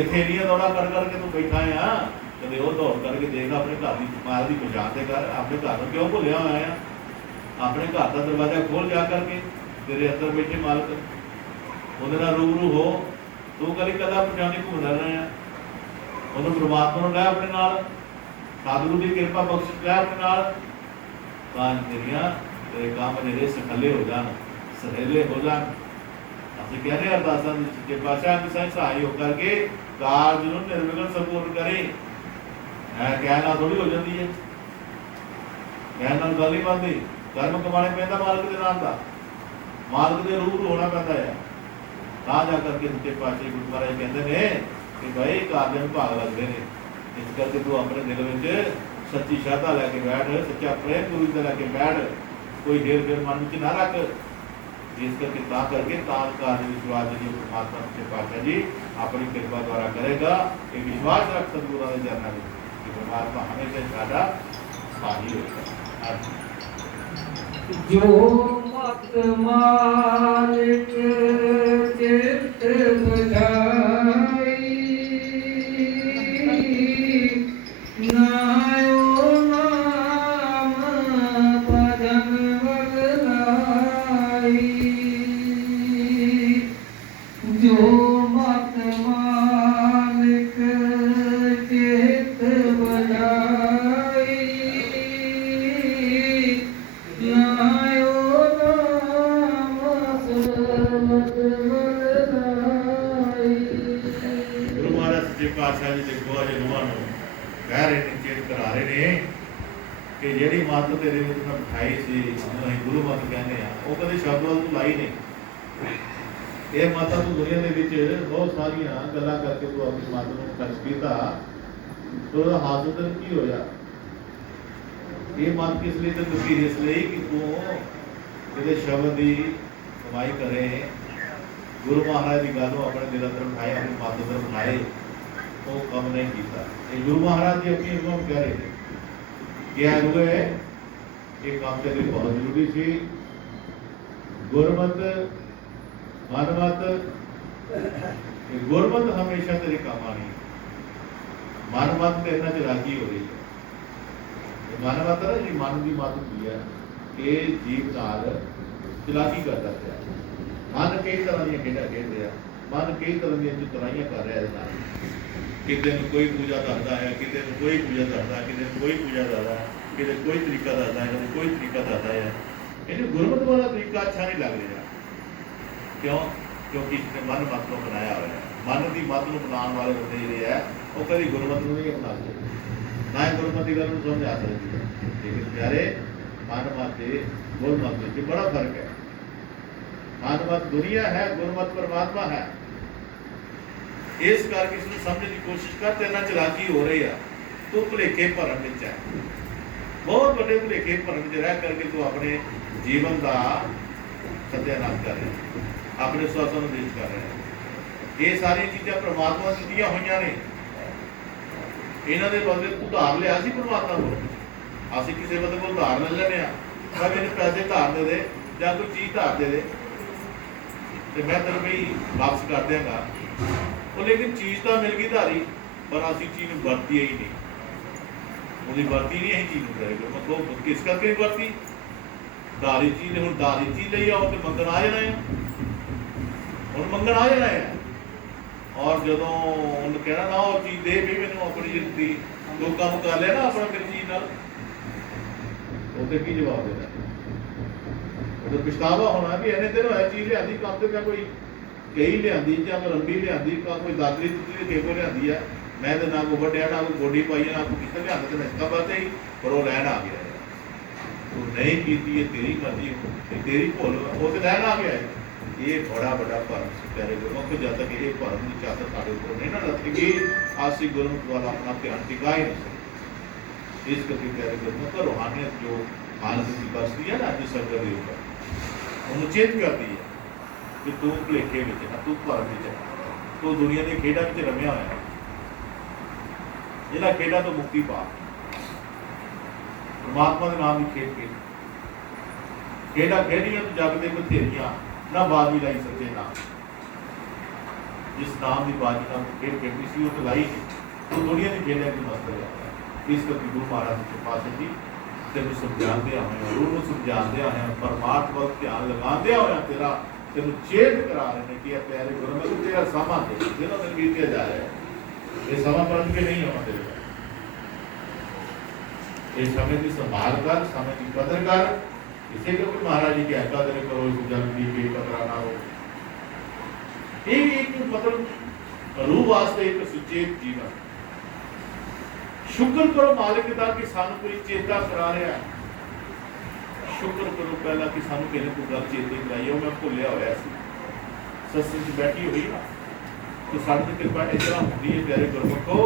इतने एरिया दौड़ा कर करके तू बैठा है कदे वो दौड़ करके देखा अपने घर की माल की पहचान दे कर अपने घर को क्यों भुलिया हुआ है अपने घर का दरवाजा खोल जा करके तेरे अंदर बैठे मालिक उहदे नाल रूबरू हो तू कभी कदा पछाणी घूम रहा है उन्होंने परमात्मा लै अपने नाल सतगुरु की कृपा बख्श लै अपने नाल तेरिया तेरे काम जेडे सखले हो जान सहेले हो जान असं कह रहे अरदासा सच्चे पातशाह की सहाय होकर के कारज नूं निर्विघ्न संपूर्ण करे कहना थोड़ी हो जाती है कहना गल नहीं बनती कर्म कमाने पैदा मालिक के नाम का मालिक के रूप होना पैदा है ਤਾਂ ਜਾ ਕਰਕੇ ਸੱਚੇ ਪਾਤਸ਼ਾਹ ਗੁਰੂ ਮਹਾਰਾਜ ਕਹਿੰਦੇ ਨੇ ਕਿ ਭਾਈ ਕਾਰਜ ਨੂੰ ਭਾਗ ਲੱਗਦੇ ਨੇ ਇਸ ਕਰਕੇ ਤੂੰ ਆਪਣੇ ਦਿਲ ਵਿੱਚ ਸੱਚੀ ਸ਼ਰਧਾ ਲੈ ਕੇ ਬੈਠ ਸੱਚਾ ਪ੍ਰੇਮ ਗੁਰੂ ਦੇ ਲੈ ਕੇ ਬੈਠ ਕੋਈ ਢੇਰ ਢੇਰ ਮਨ ਵਿੱਚ ਨਾ ਰੱਖ ਜਿਸ ਕਰਕੇ ਤਾਂ ਕਰਕੇ ਕਾਰਜ ਵਿਸ਼ਵਾਸ ਜੀ ਪਰਮਾਤਮਾ ਸੱਚੇ ਪਾਤਸ਼ਾਹ ਜੀ ਆਪਣੀ ਕਿਰਪਾ ਦੁਆਰਾ ਕਰੇਗਾ ਇਹ ਵਿਸ਼ਵਾਸ ਰੱਖ ਸਤਿਗੁਰਾਂ ਦੇ ਚਰਨਾਂ ਵਿੱਚ ਕਿ ਪਰਮਾਤਮਾ ਹਮੇਸ਼ਾ ਸਾਡਾ ਸਾਥੀ ਹੋਏਗਾ जो मत मालिक चित बुझाई नायो नाम भजन बदलाई जो मत मालिक चित बुझाई नायो नाम तेरे विच मैं बिठाई सी जिन्होंने असीं गुरु मत कहने वो कदे शब्द वाल तू लाई नहीं। ये माता तू दुनिया के विच बहुत सारिया गल्लां करके तू अपनी मत नूं खर्च कीता, तो ਉਹਦਾ ਹਾਸਲ ਤੈਨੂੰ ਕੀ ਹੋਇਆ? ਇਹ ਮਤ ਕਿਸ ਲਈ ਤੇ ਦੁਖੀ ਇਸ ਲਈ ਕਿ ਤੂੰ ਇਹਦੇ ਸ਼ਬਦ ਦੀ ਕਮਾਈ ਕਰੇ, ਗੁਰੂ ਮਹਾਰਾਜ ਦੀ ਗੱਲ ਨੂੰ ਆਪਣੇ ਦਿਲ ਅੰਦਰ ਬਿਠਾਏ, ਆਪਣੀ ਮਤ ਅੰਦਰ ਬਿਠਾਏ, ਉਹ ਕੰਮ ਨਹੀਂ ਕੀਤਾ। ਇਹ ਗੁਰੂ ਮਹਾਰਾਜ ਜੀ ਆਪਣੀ ਹੁਕਮ ਕਹਿ ਰਹੇ ਨੇ ਕਿ ਹੋਏ ਇਹ ਕੰਮ ਤੇਰੇ ਲਈ ਬਹੁਤ ਜ਼ਰੂਰੀ ਸੀ। ਗੁਰਮਤ ਮਨਮਤ, ਗੁਰਮਤ ਹਮੇਸ਼ਾ ਤੇਰੇ ਕੰਮ ਆਣੀ, ਮਨਮਤ ਤੇਰੇ ਨਾਲ ਰਾਜੀ ਹੋ ਰਹੀ ਹੈ। ਮਨਮਤ ਨਾ ਜੀ ਮਨ ਦੀ ਮਤ ਹੁੰਦੀ ਹੈ, ਇਹ ਜੀਵ ਨਾਲ ਚਲਾਕੀ ਕਰਦਾ ਪਿਆ। ਮਨ ਕਈ ਤਰ੍ਹਾਂ ਦੀਆਂ ਖੇਡਾਂ ਖੇਡਦੇ ਆ, ਮਨ ਕਈ ਤਰ੍ਹਾਂ ਦੀਆਂ ਚਤੁਰਾਈਆਂ ਕਰ ਰਿਹਾ ਇਹਦੇ ਨਾਲ। ਕਿਤੇ ਨੂੰ ਕੋਈ ਪੂਜਾ ਦੱਸਦਾ ਹੈ, ਕਿਤੇ ਨੂੰ ਕੋਈ ਪੂਜਾ ਦੱਸਦਾ, ਕਿਤੇ ਨੂੰ ਕੋਈ ਪੂਜਾ ਦੱਸਦਾ, ਕਿਤੇ ਕੋਈ ਤਰੀਕਾ ਦੱਸਦਾ, ਕਿਤੇ ਕੋਈ ਤਰੀਕਾ ਦੱਸਦਾ ਹੈ। ਇਹਨੂੰ ਗੁਰਮਤ ਵਾਲਾ ਤਰੀਕਾ ਅੱਛਾ ਨਹੀਂ ਲੱਗ ਰਿਹਾ। ਕਿਉਂ? ਕਿਉਂਕਿ ਇਸਨੇ ਮਨ ਮਤ ਨੂੰ ਬਣਾਇਆ ਹੋਇਆ ਹੈ। ਮਨ ਦੀ ਮਤ ਨੂੰ ਬਣਾਉਣ ਵਾਲੇ ਬੰਦੇ ਜਿਹੜੇ ਹੈ ਉਹ ਕਦੀ ਗੁਰਮਤ ਨੂੰ ਨਹੀਂ ਅਪਣਾ ਸਕਦੇ, ਨਾ ਹੀ ਗੁਰਮਤ ਦੀ ਗੱਲ ਨੂੰ ਸਮਝ ਆ ਸਕਦੀ ਹੈ। ਲੇਕਿਨ ਪਿਆਰੇ ਮਨ ਮਤ ਤੇ ਗੁਰਮਤ ਵਿੱਚ ਬੜਾ ਫਰਕ ਹੈ। ਮਨ ਮਤ ਦੁਨੀਆ ਹੈ, ਗੁਰਮਤ ਪਰਮਾਤਮਾ ਹੈ। ਇਸ ਕਰਕੇ ਇਸ ਨੂੰ ਸਮਝਣ ਦੀ ਕੋਸ਼ਿਸ਼ ਕਰ, ਤੇਰੇ ਨਾਲ ਚਲਾਕੀ ਹੋ ਰਹੀ ਆ, ਤੂੰ ਭੁਲੇਖੇ ਭਰਮ ਵਿੱਚ ਹੈ, ਬਹੁਤ ਵੱਡੇ ਭੁਲੇਖੇ ਭਰਮ ਵਿੱਚ ਰਹਿ ਕਰਕੇ ਤੂੰ ਆਪਣੇ ਜੀਵਨ ਦਾ ਸਤਿਆਨਾਸ਼ ਕਰ ਰਿਹਾ, ਆਪਣੇ ਸਵਾਸਾਂ ਨੂੰ ਵੇਚ ਕਰ ਰਿਹਾ। ਇਹ ਸਾਰੀਆਂ ਚੀਜ਼ਾਂ ਪਰਮਾਤਮਾ ਦਿੱਤੀਆਂ ਹੋਈਆਂ ਨੇ, ਇਹਨਾਂ ਦੇ ਬਦਲੇ ਤੂੰ ਉਧਾਰ ਲਿਆ ਸੀ ਪਰਮਾਤਮਾ ਕੋਲ। ਅਸੀਂ ਕਿਸੇ ਬੰਦੇ ਕੋਲ ਉਧਾਰ ਲੈ ਲੈਂਦੇ ਹਾਂ, ਮੈਂ ਮੈਨੂੰ ਪੈਸੇ ਧਾਰ ਦੇ ਜਾਂ ਕੋਈ ਚੀਜ਼ ਧਾਰ ਦੇ ਤੇ ਮੈਂ ਤੈਨੂੰ ਵੀ ਵਾਪਸ ਕਰ ਦਿਆਂਗਾ। ਉਹ ਲੇਕਿਨ ਚੀਜ਼ ਤਾਂ ਮਿਲ ਗਈ ਧਾਰੀ, ਪਰ ਅਸੀਂ ਚੀਜ਼ ਨੂੰ ਵਰਤੀ ਹੀ ਨਹੀਂ, ਉਹਦੀ ਵਰਤੀ ਨਹੀਂ ਅਸੀਂ ਚੀਜ਼ ਨੂੰ ਕਰੇ। ਮਤਲਬ ਕਿਸ ਕਰਕੇ ਨਹੀਂ ਵਰਤੀ? ਧਾਰੀ ਚੀਜ਼ ਹੁਣ ਧਾਰੀ ਚੀਜ਼ ਲਈ ਆਓ ਤੇ ਮੰਗਣ ਆ ਜਾਣਾ ਹੈ, ਹੁਣ ਮੰਗਣ ਆ ਜਾਣਾ ਹੈ। ਔਰ ਜਦੋਂ ਉਹਨੂੰ ਕਹਿਣਾ ਨਾ ਉਹ ਚੀਜ਼ ਦੇ ਵੀ ਮੈਨੂੰ ਆਪਣੀ ਜ਼ਿੰਦਗੀ ਦੋ ਕੰਮ ਕਰ ਲਿਆ ਨਾ ਆਪਣਾ ਮੇਰੀ ਚੀਜ਼ ਨਾਲ, ਉਹਦੇ ਕੀ ਜਵਾਬ ਦੇਣਾ? ਉਹਦਾ ਪਛਤਾਵਾ ਹੋਣਾ ਵੀ ਇਹਨੇ ਦਿਨ ਹੋਇਆ ਚੀਜ਼ ਲਿਆਂਦੀ, ਕੰਮ ਤੇ ਮੈਂ ਕੋਈ ਕਈ ਲਿਆਂਦੀ ਜਾਂ ਮੈਂ ਲੰਬੀ ਲਿਆਂਦੀ, ਕੋਈ ਦਾਦਰੀ ਤੁਸੀਂ ਦੇ ਕੇ ਲਿਆਂਦੀ ਆ, ਮੈਂ ਤੇ ਨਾ ਕੋਈ ਵੱਡਿਆ ਨਾ ਕੋਈ ਗੋਡੀ ਪਾਈ ਨਾ ਕੋਈ ਕਿਤੇ ਲਿਆਂਦਾ ਤੇ ਨਸਕਾ ਬਾਤੇ ਹੀ, ਪਰ ਉਹ ਲੈਣ ਆ ਗਿਆ। ਉਹ ਨਹੀਂ ਕੀਤੀ, ਇਹ ਤੇਰੀ ਮਰਜ਼ੀ, ਇਹ ਤੇਰੀ ਭੁੱਲ, ਉਹ ਤੇ ਲੈਣ ਆ ਗਿਆ। ਇਹ ਬੜਾ ਵੱਡਾ ਭਰਮ ਸੀ ਪਿਆਰੇ ਗੁਰਮੁਖ। ਜਦ ਤੱਕ ਇਹ ਭਰਮ ਦੀ ਚਾਦਰ ਸਾਡੇ ਉੱਪਰ ਨਹੀਂ ਨਾ ਰੱਖੇਗੀ, ਅਸੀਂ ਗੁਰਮੁਖ ਵਾਲਾ ਆਪਣਾ ਧਿਆਨ ਟਿਕਾ ਹੀ ਨਹੀਂ ਸਕਦੇ। ਇਸ ਕਰਕੇ ਪਿਆਰੇ ਗੁਰਮੁਖ ਰੂਹਾਨੀਅਤ ਜੋ ਹਾਲਤ ਦੀ ਬਸਦੀ ਹੈ ਨਾ ਅੱਜ ਸਰਕਾਰ ਦੇ ਉੱਪਰ, ਉਹਨੂੰ ਚੇਤ ਕਰਦੀ ਹੈ ਕਿ ਤੂੰ ਭੁਲੇਖੇ ਵਿੱਚ ਹੈ, ਤੂੰ ਭਰਮ ਵਿੱਚ ਹੈ, ਤੂੰ ਦੁਨੀਆ ਦੇ ਖੇਡਾਂ ਵਿੱਚ ਰਮਿਆ ਹੋਇਆ ਹੈ। ਇਹਨਾਂ ਖੇਡਾਂ ਤੋਂ ਮੁਕਤੀ ਪਾ, ਪਰਮਾਤਮਾ ਦੇ ਨਾਮ ਦੀ ਖੇਡ ਖੇਡ। ਖੇਡਾਂ ਖੇਡੀਆਂ ਤੂੰ ਜੱਗ ਦੇ ਬਥੇਰੀਆਂ, ਨਾ ਬਾਜ਼ੀ ਲਾਈ ਸੱਚੇ ਨਾਮ। ਜਿਸ ਨਾਮ ਦੀ ਬਾਜ਼ੀ ਨਾਲ ਖੇਡ ਖੇਡੀ ਸੀ ਉਹ ਤਾਂ ਲਾਈ ਨਹੀਂ, ਤੂੰ ਦੁਨੀਆ ਦੀ ਖੇਡਾਂ ਦੀ ਮਸਤ ਹੈ। ਇਸ ਕਰਕੇ ਗੁਰੂ ਮਹਾਰਾਜ ਦੇ ਪਾਸੇ ਜੀ ਤੈਨੂੰ ਸਮਝਾਉਂਦੇ ਹੋਇਆ, ਰੂਹ ਨੂੰ ਸਮਝਾਉਂਦੇ ਹੋਇਆ, ਪਰਮਾਤਮਾ ਵੱਲ ਧਿਆਨ ਲਗਾਉਂਦੇ ਹੋਇਆ ਤੈਨੂੰ ਚੇਤ ਕਰਾ ਰਹੇ ਨੇ ਕਿ ਇਹ ਪਿਆਰੇ ਗੁਰਮੁਖ ਤੇਰਾ ਸਮਾਂ ਦੇ ਜਿਹਨਾਂ ਦਿਨ ਬੀਤਿਆ ਜਾ ਰਿਹਾ ਹੈ, ਇਹ ਸਮਾਂ ਪਰਮ ਕੇ ਨਹੀਂ ਆਉਣਾ ਤੇਰੇ। ਇਹ ਸਮੇਂ ਦੀ ਸੰਭਾਲ ਕਰ, ਸਮੇਂ ਦੀ ਕਦਰ ਕਰ। इसे क्योंकि महाराज जी की आज्ञा दे करो, इस जल्दी के कतरा ना हो। एक मतलब रूह वास्ते एक सुचेत जीवन। शुक्र करो मालिक दा कि सानू कोई चेता करा रहा है। शुक्र करो पहला कि सानू किसी को गल चेते कराई है, मैं भुलिया होया सी। सत्संग बैठी हुई ना तो साडी ते कृपा इस तरह होंदी है प्यारे गुरमुखो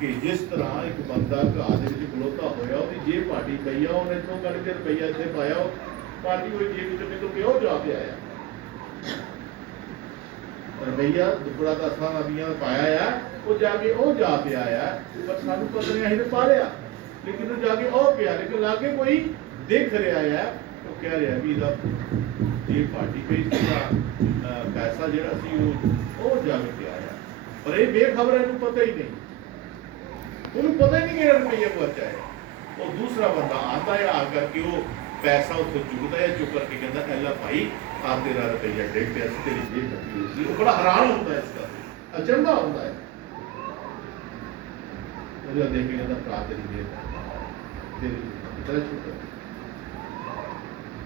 कि जिस तरह एक बंदा घाह दे विच खलोता होया ओदी जेब पाटी पई आ, ਉਹਨੇ इथों कढ़ के रुपया इत्थे पाया, पाटी हुई जेब विच कितों क्यों जा के आया रुपया दुपड़ा 10 अबियां पाया है, वो जाके वो जा पे आया, पर सानू पता नहीं असीं पा लिया, लेकिन वो जाके वो पिया, लेकिन लागे कोई देख रहा है तो कह रहा भी इहदा जेब पाटी पई इसदा पैसा जिहड़ा सी वो जाके पे आया, पर ये बेखबर इहनूं पता ही नहीं, उन्हें पता ही नहीं कि रुपया पहुंचा है। वो दूसरा बंदा आता है आकर के वो पैसा उत्थे चुकता है, चुक करके कहता पहला भाई आ तेरा रुपया डेढ़ पैसे तेरी जेब लगी हुई थी। वो बड़ा हैरान होता है इसका, अचंभा होता है। देख के कहता भरा तेरी जेब तेरी कितना चुका,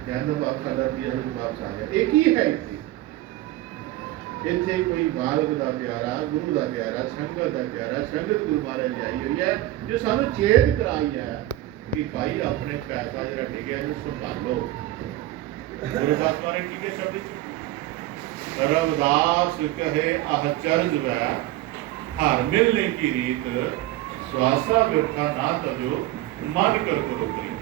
कहना बाप साडा रुपया वापस आ गया। एक ही है इत्थे कोई मालिक दा प्यारा, गुरु दा प्यारा, संगत दा प्यारा, संगत गुरु महाराज ली आई हुई है जो सानू चेत कराई है कि भाई अपने पैसा जरा डिगया जो संभालो। गुरदास महाराज की के शब्द रविदास कहे आहचर्ज वै हर मिलने की रीत स्वासा व्यर्था ना तजो मन कर करो प्रीत।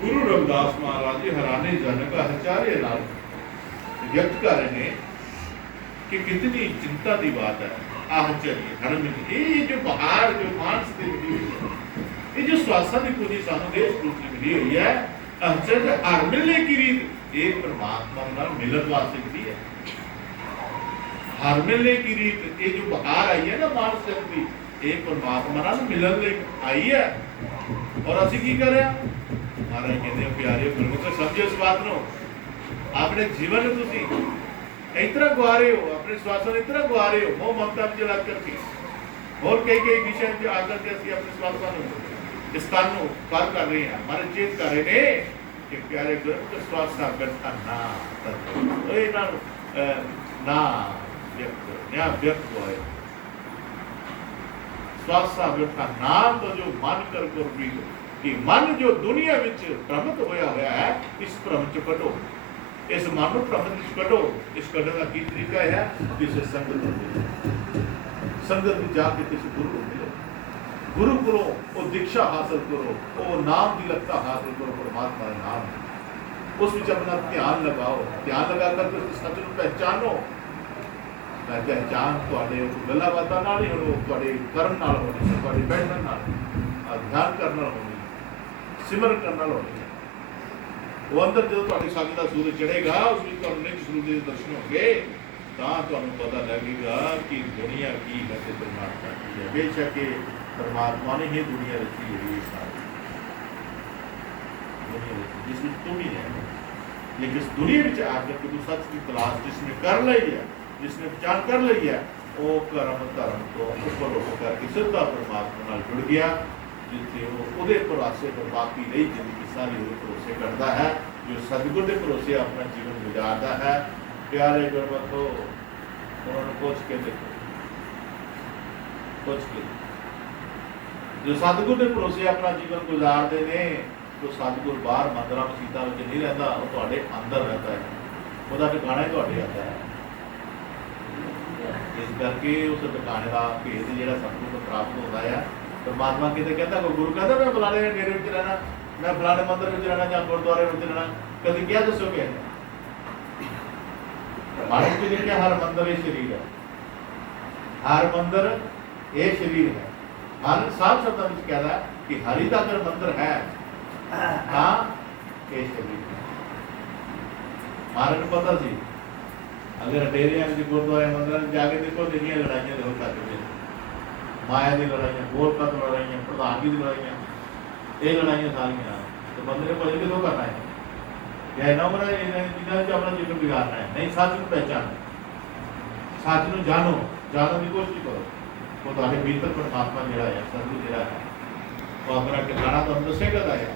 गुरु रविदास महाराज जी हराने जनक आचार्य नाल व्यक्त कर रहे हैं कि कितनी चिंता की बात है। आहचर्य हर मिलने ये जो बहार जो मानस की मिली हुई है, ये जो स्वासा की पूरी सानू देश पूरी मिली हुई है, आहचर्य हर मिलने की रीत एक परमात्मा नाल मिलन वास्ते मिली है। हर मिलने की रीत ये जो बहार आई है ना मानस की, एक परमात्मा नाल मिलन ले आई है। और असि की कर रहे हैं महाराज कहते प्यारे गुरमुख समझो इस बात नो अपने जीवन में तुसी इतना गुआ रहे हो, अपने स्वास्थ्य में इतना गुआ रहे हो मोह ममता में जला करके और कई विषय जो आकर के असि अपने स्वास्थ्य स्थान नो पार कर रहे हैं। हमारे चेत कर रहे ने कि प्यारे गुरमुख स्वास्थ्य व्यर्था ना तत्व ए ना व्यक्त हुआ है। स्वासा व्यर्था नाम तो जो मन कर कि मन जो दुनिया विच भ्रमित होया होया है, इस भ्रम च कटो, इस मन को भ्रमित च कटो। इस कटने का की तरीका है किसी संगत में जाके किसी गुरु को मिलो, गुरु करो वो दीक्षा हासिल करो, वो नाम की लगता हासिल करो, परमात्मा का नाम उस विच अपना ध्यान लगाओ। ध्यान लगा कर सच को पहचानो। पहचान थोड़े गल्लां बातां नाल ही होनी, थोड़े कर्म नाल होनी, थोड़े बैठन नाल, ध्यान करने नाल होनी, सिमरन करने नाल होनी। वो अंदर जो थोड़ी साखी का सूरज चढ़ेगा उस बीच तो निज स्वरूप के दर्शन होंगे, तो पता लगेगा कि दुनिया की है तो परमात्मा की है। बेशक परमात्मा ने ही दुनिया रची हुई सारी दुनिया रची जिसमें तुम ही है। लेकिन इस दुनिया में आकर के तू सच की तलाश जिसने कर ली है, जिसने पहचान कर ली है, वो कर्म धर्म तो ऊपर होकर के सीधा परमात्मा नाल जुड़ गया, जिससे वो उहदे भरोसे पर बाकी रही जिंदगी सारी वो भरोसे करता है। जो सतगुर के भरोसे अपना जीवन गुजारता है। प्यारे गुरमखो उन्होंने पूछ के देखो, पूछ के जो सतगुर के भरोसे अपना जीवन गुजारते ने, तो सतगुर बाहर मंदिर मसीता में नहीं रहता, वो तुहाडे अंदर रहता है, उसका ठिकाना ही तुहाडे आता है। इस करके उस ठिकाने का भेद जो सतगुर को प्राप्त होता है। परमात्मा कितने कहता कोई गुरु कहता मैं फलाने डेरे में रहना, मैं फलाने मंदिर में रहना या गुरुद्वारे में रहना, कभी क्या दसोगे? मानव के लिए क्या हर मंदिर ये शरीर है, हर मंदिर ये शरीर है। आनंद साफ शब्द में कहता है कि हरि का अगर मंदिर है हाँ ये शरीर है। महाराज को पता सी अगर डेरे गुरुद्वारे मंदिर जाके देखो जिन्नियां लड़ाइयां हो सकती माया की लड़ाइयां, गोरखा की लड़ाइयां, प्रधानगी की लड़ाइयां, ये लड़ाइयां सारियां तो बंदे ने भजन कितों करना है? या ना बना जिन्होंने अपना जीवन बिगाड़ना है। नहीं, सच को पहचानो, सच को जानो, जानो की कोशिश करो। वो तुम्हारे भीतर परमात्मा जड़ा है, सतगुर जड़ा है, वो अपना ठिकाना तो हम दसेगा है।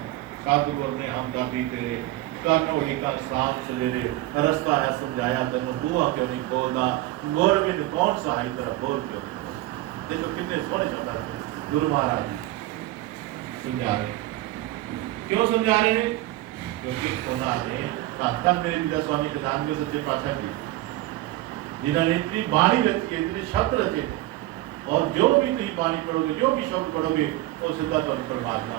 सतगुर ने हमदर्दी तेरे कानोड़ी का शाम सवेरे रस्ता है समझाया तेन बूहा क्यों नहीं खोलना, गोरबिंद कौन सा है तेरा बोल क्यों नहीं। देखो कितने सोने शब्द गुरु महाराज समझा रहे। क्यों समझा रहे हैं? क्योंकि उन्होंने धन मेरे पिता स्वामी प्रधान के सच्चे पातशाह जी जिन्होंने इतनी बाणी रची है, इतने शब्द रचे, और जो भी तुम बाणी पढ़ोगे, जो भी शब्द पढ़ोगे, वो सीधा तुम परमात्मा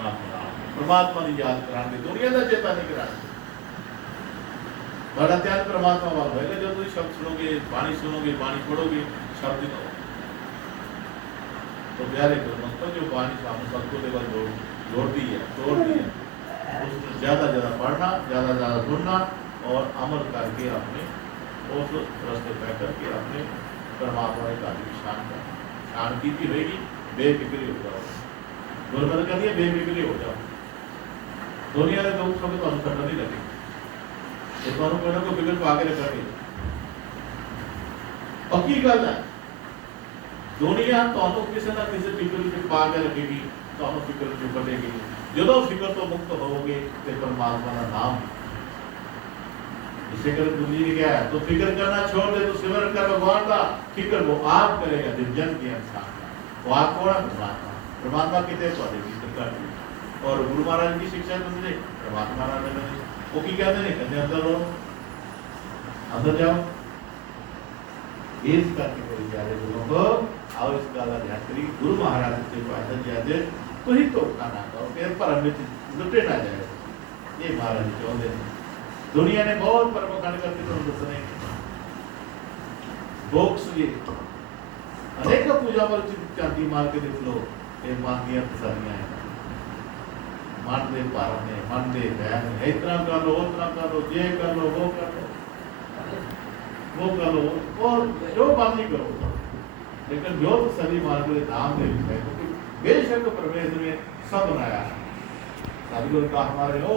परमात्मा की याद कराएंगे, दुनिया का चेता नहीं कराएंगे। बड़ा ध्यान परमात्मा वाल होगा जो तुम शब्द सुनोगे, बाणी सुनोगे, बाणी पढ़ोगे, शब्द तो प्यारे गुरमखो जो बाणी सामने सबको लेवल जोड़ती है, उसमें ज़्यादा पढ़ना, ज़्यादा सुनना और अमल करके अपने उस रास्ते तय करके अपने परमात्मा के कार्य की शांति की रहेगी, बेफिक्री हो जाओ। गुरमत कहती है बेफिक्री हो जाओ, दुनिया के दुख सुख तो करना नहीं लगे, ये तो कोई ना कोई फिक्र पा के रखेंगे। पक्की गल है, दुनिया तो किसी ना किसी फिक्र से पा के रखेगी, तो फिक्र से बढ़ेगी। जो फिक्र तो मुक्त होगे तो परमात्मा का नाम इसे कर दुनिया ने क्या है, तो फिक्र करना छोड़ दे, तो सिमरन कर भगवान का। फिक्र वो आप करेगा जन के इंसान का, वो आप कौन है? परमात्मा। परमात्मा कितने थोड़े भीतर कर और गुरु महाराज की शिक्षा तुमने परमात्मा नाम में वो की कहते हैं, कहते अंदर रहो, अंदर जाओ। इस करके कोई प्यारे गुरुओं को आओ इस गल का ध्यान करिए, गुरु महाराज के पास जाते तो ही धोखा ना करो, फिर भरम में लुटे ना जाए। ये महाराज चाहते हैं। दुनिया ने बहुत परमखंड करके तुम दसने बोक्स ये अनेक पूजा पर चांदी मार के देख लो, ये मान दिया तसारियां हैं, मन दे पार ने, मन दे बहन ने, इतना कर लो, उतना कर लो, ये कर लो, वो कर लो, वो कर लो, और जो बात नहीं करो, लेकिन जो तसली मार के नाम दे है, क्योंकि बेशक परमेश्वर ने सब बनाया। सतगुरु का हमारे हो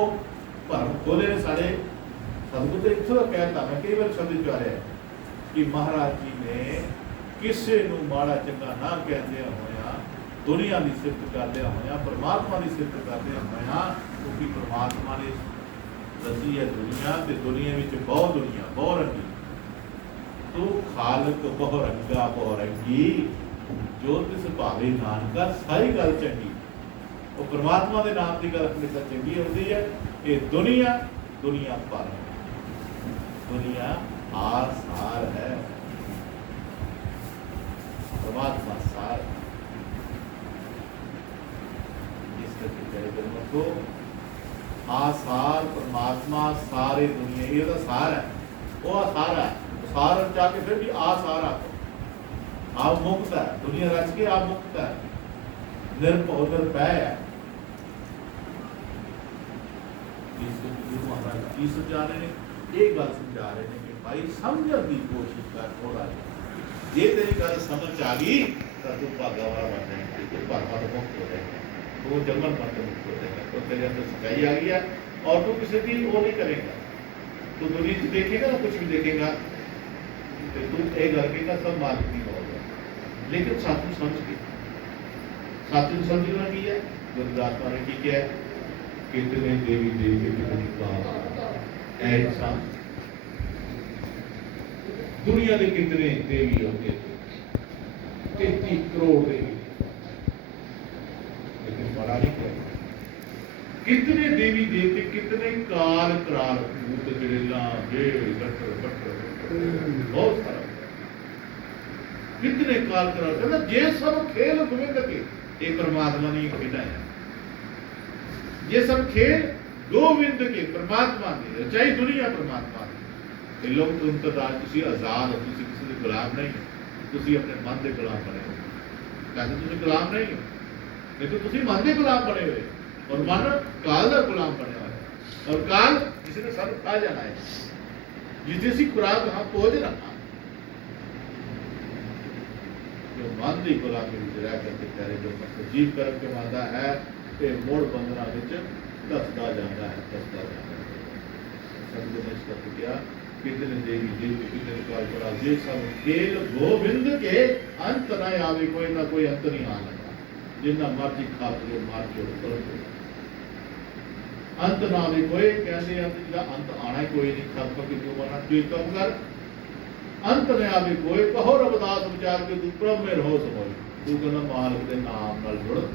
भरम खोले ने सारे सतगुरु तो इतना कहता मैं कई बार शब्द चाहे कि महाराज जी ने किसी नू माड़ा चंगा ना कहते होया, दुनिया की सिफत करते होया, परमात्मा की सिफत करते होया, क्योंकि परमात्मा ने रची है दुनिया, ते दुनिया में बहुत दुनिया बहुत रंगी, तो खालक बहु रंगा बहु रंगी, जो तिस भावे नानका सारी गल चंगी। वो परमात्मा के नाम की गल हमेशा चंगी होती है। ये दुनिया दुनिया पर है, दुनिया आसार है, परमात्मा सार। इस करके आसार परमात्मा सारे दुनिया, ये तो सार है, वो आसार है, सार जाके फिर भी आसार आप मुक्त है, दुनिया रच के आप मुक्त है, निर्भय निर्भय है। की समझा रहे हैं, एक गल समझा रहे हैं कि भाई समझने की कोशिश कर थोड़ा, जे तेरी गल समझ आ गई तो तू भागा वाला बन जाएगा, तू भागा तो मुक्त हो जाएगा, तो जंगल मत मुक्त हो जाएगा, तो तेरे अंदर सच्चाई आ गई है और तू किसी की वो नहीं करेगा, तू दुनिया से देखेगा ना कुछ भी देखेगा तो तू एक लगेगा सब मालिक नहीं होगा। लेकिन साथी समझ के साथी समझना की है, गुरुदास ने की क्या है, कितने देवी देवी कितनी का ऐसा दुनिया के कितने देवी होते, 33 करोड़ देवी, लेकिन बड़ा नहीं क्या, कितने देवी देवते, कितने काल कराल भूत जड़ेला जेड़ गटर बटर बहुत सारा, कितने काल कराल कहना जे सब खेल गोविंद के, ये परमात्मा ने खेला है, ये सब खेल गोविंद के परमात्मा ने रचाई दुनिया परमात्मा ने। लोग तुम तो किसी आजाद हो, किसी के गुलाम नहीं हो, तुम अपने मन के गुलाम बने हो, कहते तुम गुलाम नहीं हो, लेकिन तुम मन के गुलाम बने हुए, और मन काल का गुलाम बने हुआ है, और काल किसी ने सब खा जाना है, जिसे खुराक हाँ पहुंच रहा, जो मन की गुलामी रह करके प्यारे जो जीव कर्म के मादा है, ये मोड़ बंधना दसदा जाता है, दसदा जाता है। सतगुरु ने इसका किया, कितने देवी देवी कितने काल करा, ये सब खेल गोविंद के, अंत न आवे कोई ना कोई अंत नहीं आ लगा, जिन्ना मर्जी खा लो मार जो करो, अंत ना आवे कोई, कहते अंत आना ही कोई नहीं, खत्म कि तू बना तू कम कर, अंत न आवे कोई, कहो रविदास विचार के तू ब्रह्म में रहो समझ, तू कहना मालिक के नाम नाल जुड़,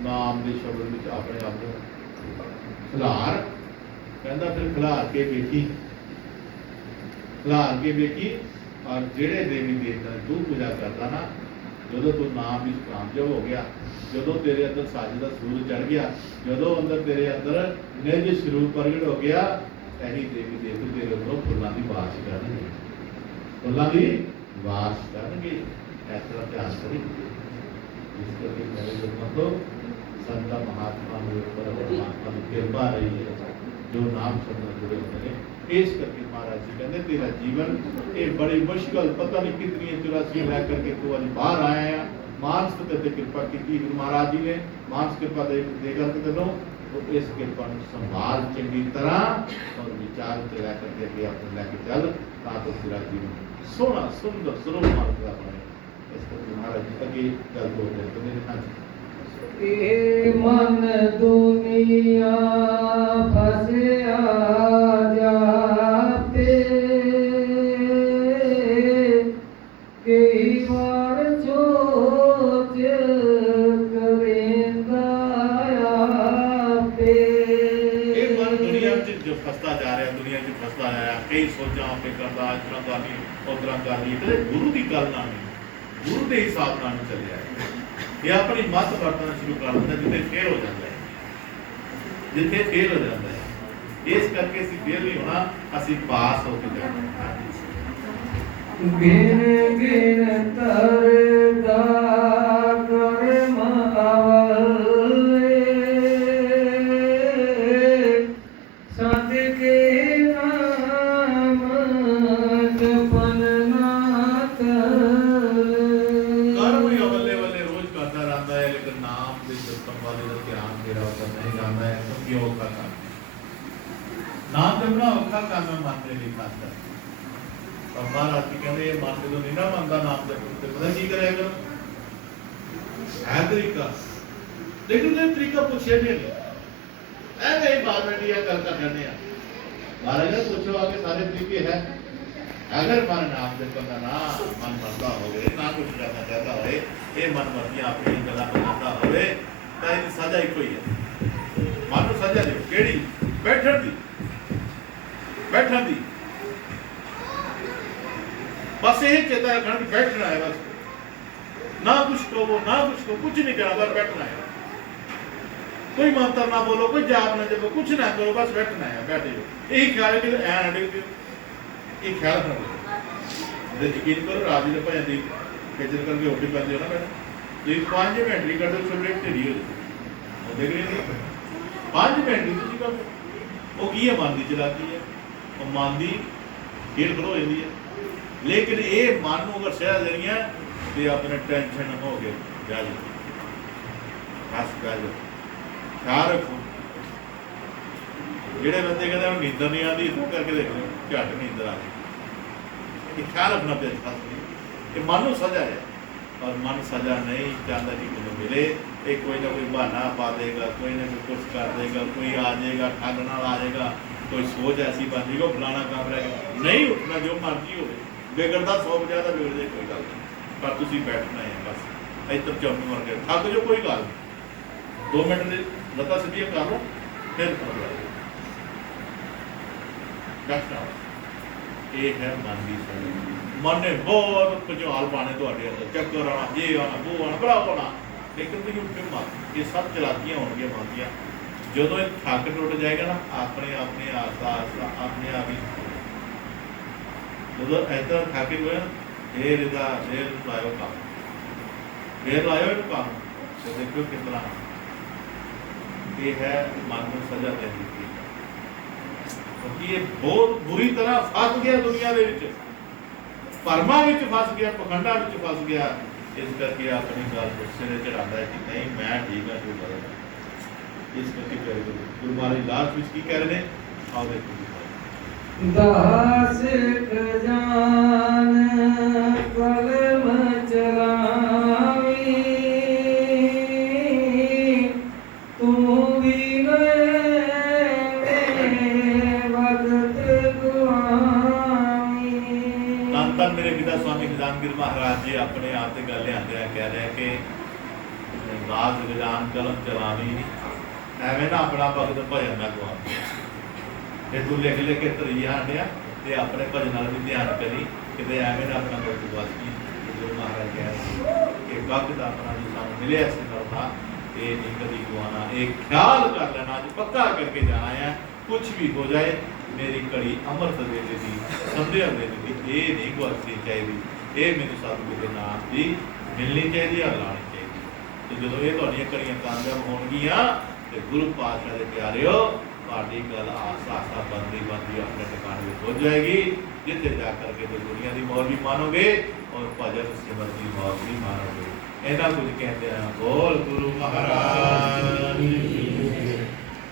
नाम के शब्द में अपने आप को खिलार, कहता फिर खिलार के बेटी, खिलार के बेटी, और जेड़े देवी देवता तू पूजा करता ना, जो तू नाम भी कामयाब हो गया, जो तेरे अंदर साज का सूरज चढ़ गया, जो अंदर तेरे अंदर निज स्वरूप प्रगट हो गया, यही देवी देवते तेरे अंदरों फुलों की वास करनगे, फुलों की वास करनगे, इस तरह ध्यान करेंगे। इस करके मेरे लोगों को संत महात्मा के ऊपर परमात्मा की कृपा रही है, जो नाम सुनने जुड़े होते हैं। इस करके महाराज जी कहते तेरा जीवन ये बड़ी मुश्किल, पता नहीं कितनी 84 रह करके तू आज बाहर आया है, मानस ते कृपा की गुरु महाराज जी ने, मानस कृपा देगा तेनों, तो इस कृपा संभाल चंगी तरह और विचार से रह करके अपने लेके चल, ताकि तेरा जीवन सोना सुंदर स्वरूप मार्ग का बने। इस करके महाराज जी अगे गल बोल रहे तो मेरे हाथ ए मन दुनिया फसिया जाते, कई बार सोच करेंदा च जो फसता जा रहा, दुनिया च फसता आया, कई सोचा पे करता, इस तरह कर ली उस तरह कर ली, कदे गुरु की गल ना नहीं, गुरु के हिसाब नाल नहीं चलिया, ये अपनी मत वरतना शुरू कर दिंदा, जिथे फेल हो जाता है, जिथे फेल हो जाता है। इस करके असीं फेल नहीं होना, असीं पास होके जाना। गिन गिन तरदा करम आवले, सत के नाम जपन ना टले। कर्म ही अवले अवले रोज करता रहता है, लेकिन नाम के जपन वाले का ध्यान तेरा ऊपर नहीं जाता है, क्योंकि वो औखा काम नाम जपना औखा काम है, मानने नहीं खाता। और महाराज जी कहते ये मन जो नहीं ना मनता नाम जपन ते पता की करेगा, है तरीका, लेकिन ये तरीका पूछे नहीं, ऐसे ही बात बैठी है कर करने हैं। महाराज ने पूछो आगे सारे तरीके हैं, अगर मन नाम जपन का ना मन मरता हो गए, ना कुछ करना चाहता हो, ये मन मर्जियां अपनी गला बनाता हो, तो ये सजा ही कोई है। मन को सजा दे केड़ी बैठन दी बस यही चेता रखना कि बैठना है, बस ना कुछ कहो ना कुछ कहो, कुछ नहीं करना, बस बैठना है, कोई मंत्र ना बोलो, कोई जाप ना जपो, कुछ ना करो, बस बैठना है, बैठे हो। यही ख्याल है कि ऐ ना डिग ये ख्याल रखना। यकीन करो राजी ने भजन दी खिचड़ करके उठी पैंदी हो ना बैठ, तुम 5 मिनट नहीं करते सब्जेक्ट ढेरी हो जाती, देख रहे नहीं 5 मिनट नहीं तुम कर, वो की है मन की चलाकी है, वो मन की खेल खड़ो हो जाती है। लेकिन ये मन को अगर सह देनी है तो अपने टेंशन हो गए बह जाओ, बस बह जाओ, ख्याल रखो। जेडे बंदे कहते हैं नींदर नहीं आती, तो करके देख लो झट नींदर आ गई, ख्याल रखना चाहिए खास कि मन को सजा है, और मन सजा नहीं चाहता कि मुझे मिले, एक कोई ना कोई बहाना पा देगा, कोई ना कोई कुछ कर देगा, कोई आ जाएगा ठग नाल आ जाएगा, कोई सोच ऐसी बन जाएगी फलाना काम रहेगा, नहीं उठना जो मर्जी हो, बिगड़ता 100 बजा का बिगड़ जाए कोई गल नहीं, पर तुम बैठना है बस इधर चौकी मार के थक जो कोई गल 2 मिनट लत्ता सीधियां कर लो, फिर बैठना। ये है मन की सजा। मन ने बहुत भुचाल पाने अंदर, चक्कर आना, ये आना, वो आना, बड़ा होना, लेकिन तुम उठे मत, ये सब चलाकियां होंगे मन दियां। जो थक टुट जाएगा ना, अपने अपने आस्ता आस्ता अपने आप ही जो इतना थके हुए फिर इसका फिर लाओ काम, फिर लाओ इन काम, तो देखो कितना ये है मन को सजा दे दी, क्योंकि ये बहुत बुरी तरह फस गया दुनिया के विच, भरमा विच फस गया, पखंडा विच फस गया। इस करके अपनी गल सिरे चढ़ाता है कि नहीं मैं ठीक हाँ, जो करेगा इस करके करे। गुरु महाराज लास्ट विच की कह रहे हैं, आओ देखो दास खजान कलम चलावी, तू भी गए वक्त गुआवी। धन मेरे पिता स्वामी खजानगिर महाराज जी अपने आप से गल आते कह रहे हैं कि दास खजान कलम चलावी, एवं ना अपना भगत भजन ना गवा, जे तू लिख लिख के तरी आंडिया ते अपने भजन वाल भी ध्यान करी, किते एवें ना अपना कोई बस की। गुरु महाराज कह रहे कि वक्त अपना जो सानू मिले ऐसे करना, ये नहीं कभी गवाना, एक ख्याल कर लेना, अज पक्का करके जाना है, कुछ भी हो जाए मेरी कड़ी अमृत वेले की संध्या वेले की ये नहीं गुआचनी चाहिए, ये मेरे सतगुरु के नाम की मिलनी चाहिए और लानी चाहिए। तो जो ये तुहाडियां कड़ियां कामयाब होणगियां ते गुरु पातशाह दे प्यारेओ ਤੁਹਾਡੀ ਗੱਲ ਆਸਾ ਆਸਾ ਬੰਦੀ ਬੰਦੀ अपने ठिकाने में हो जाएगी, जिथे जा करके तो दुनिया की मौज भी मानोगे और भजन सिमरन की मौज भी मानोगे। इन्ना कुछ कहते हैं बोल गुरु महाराज।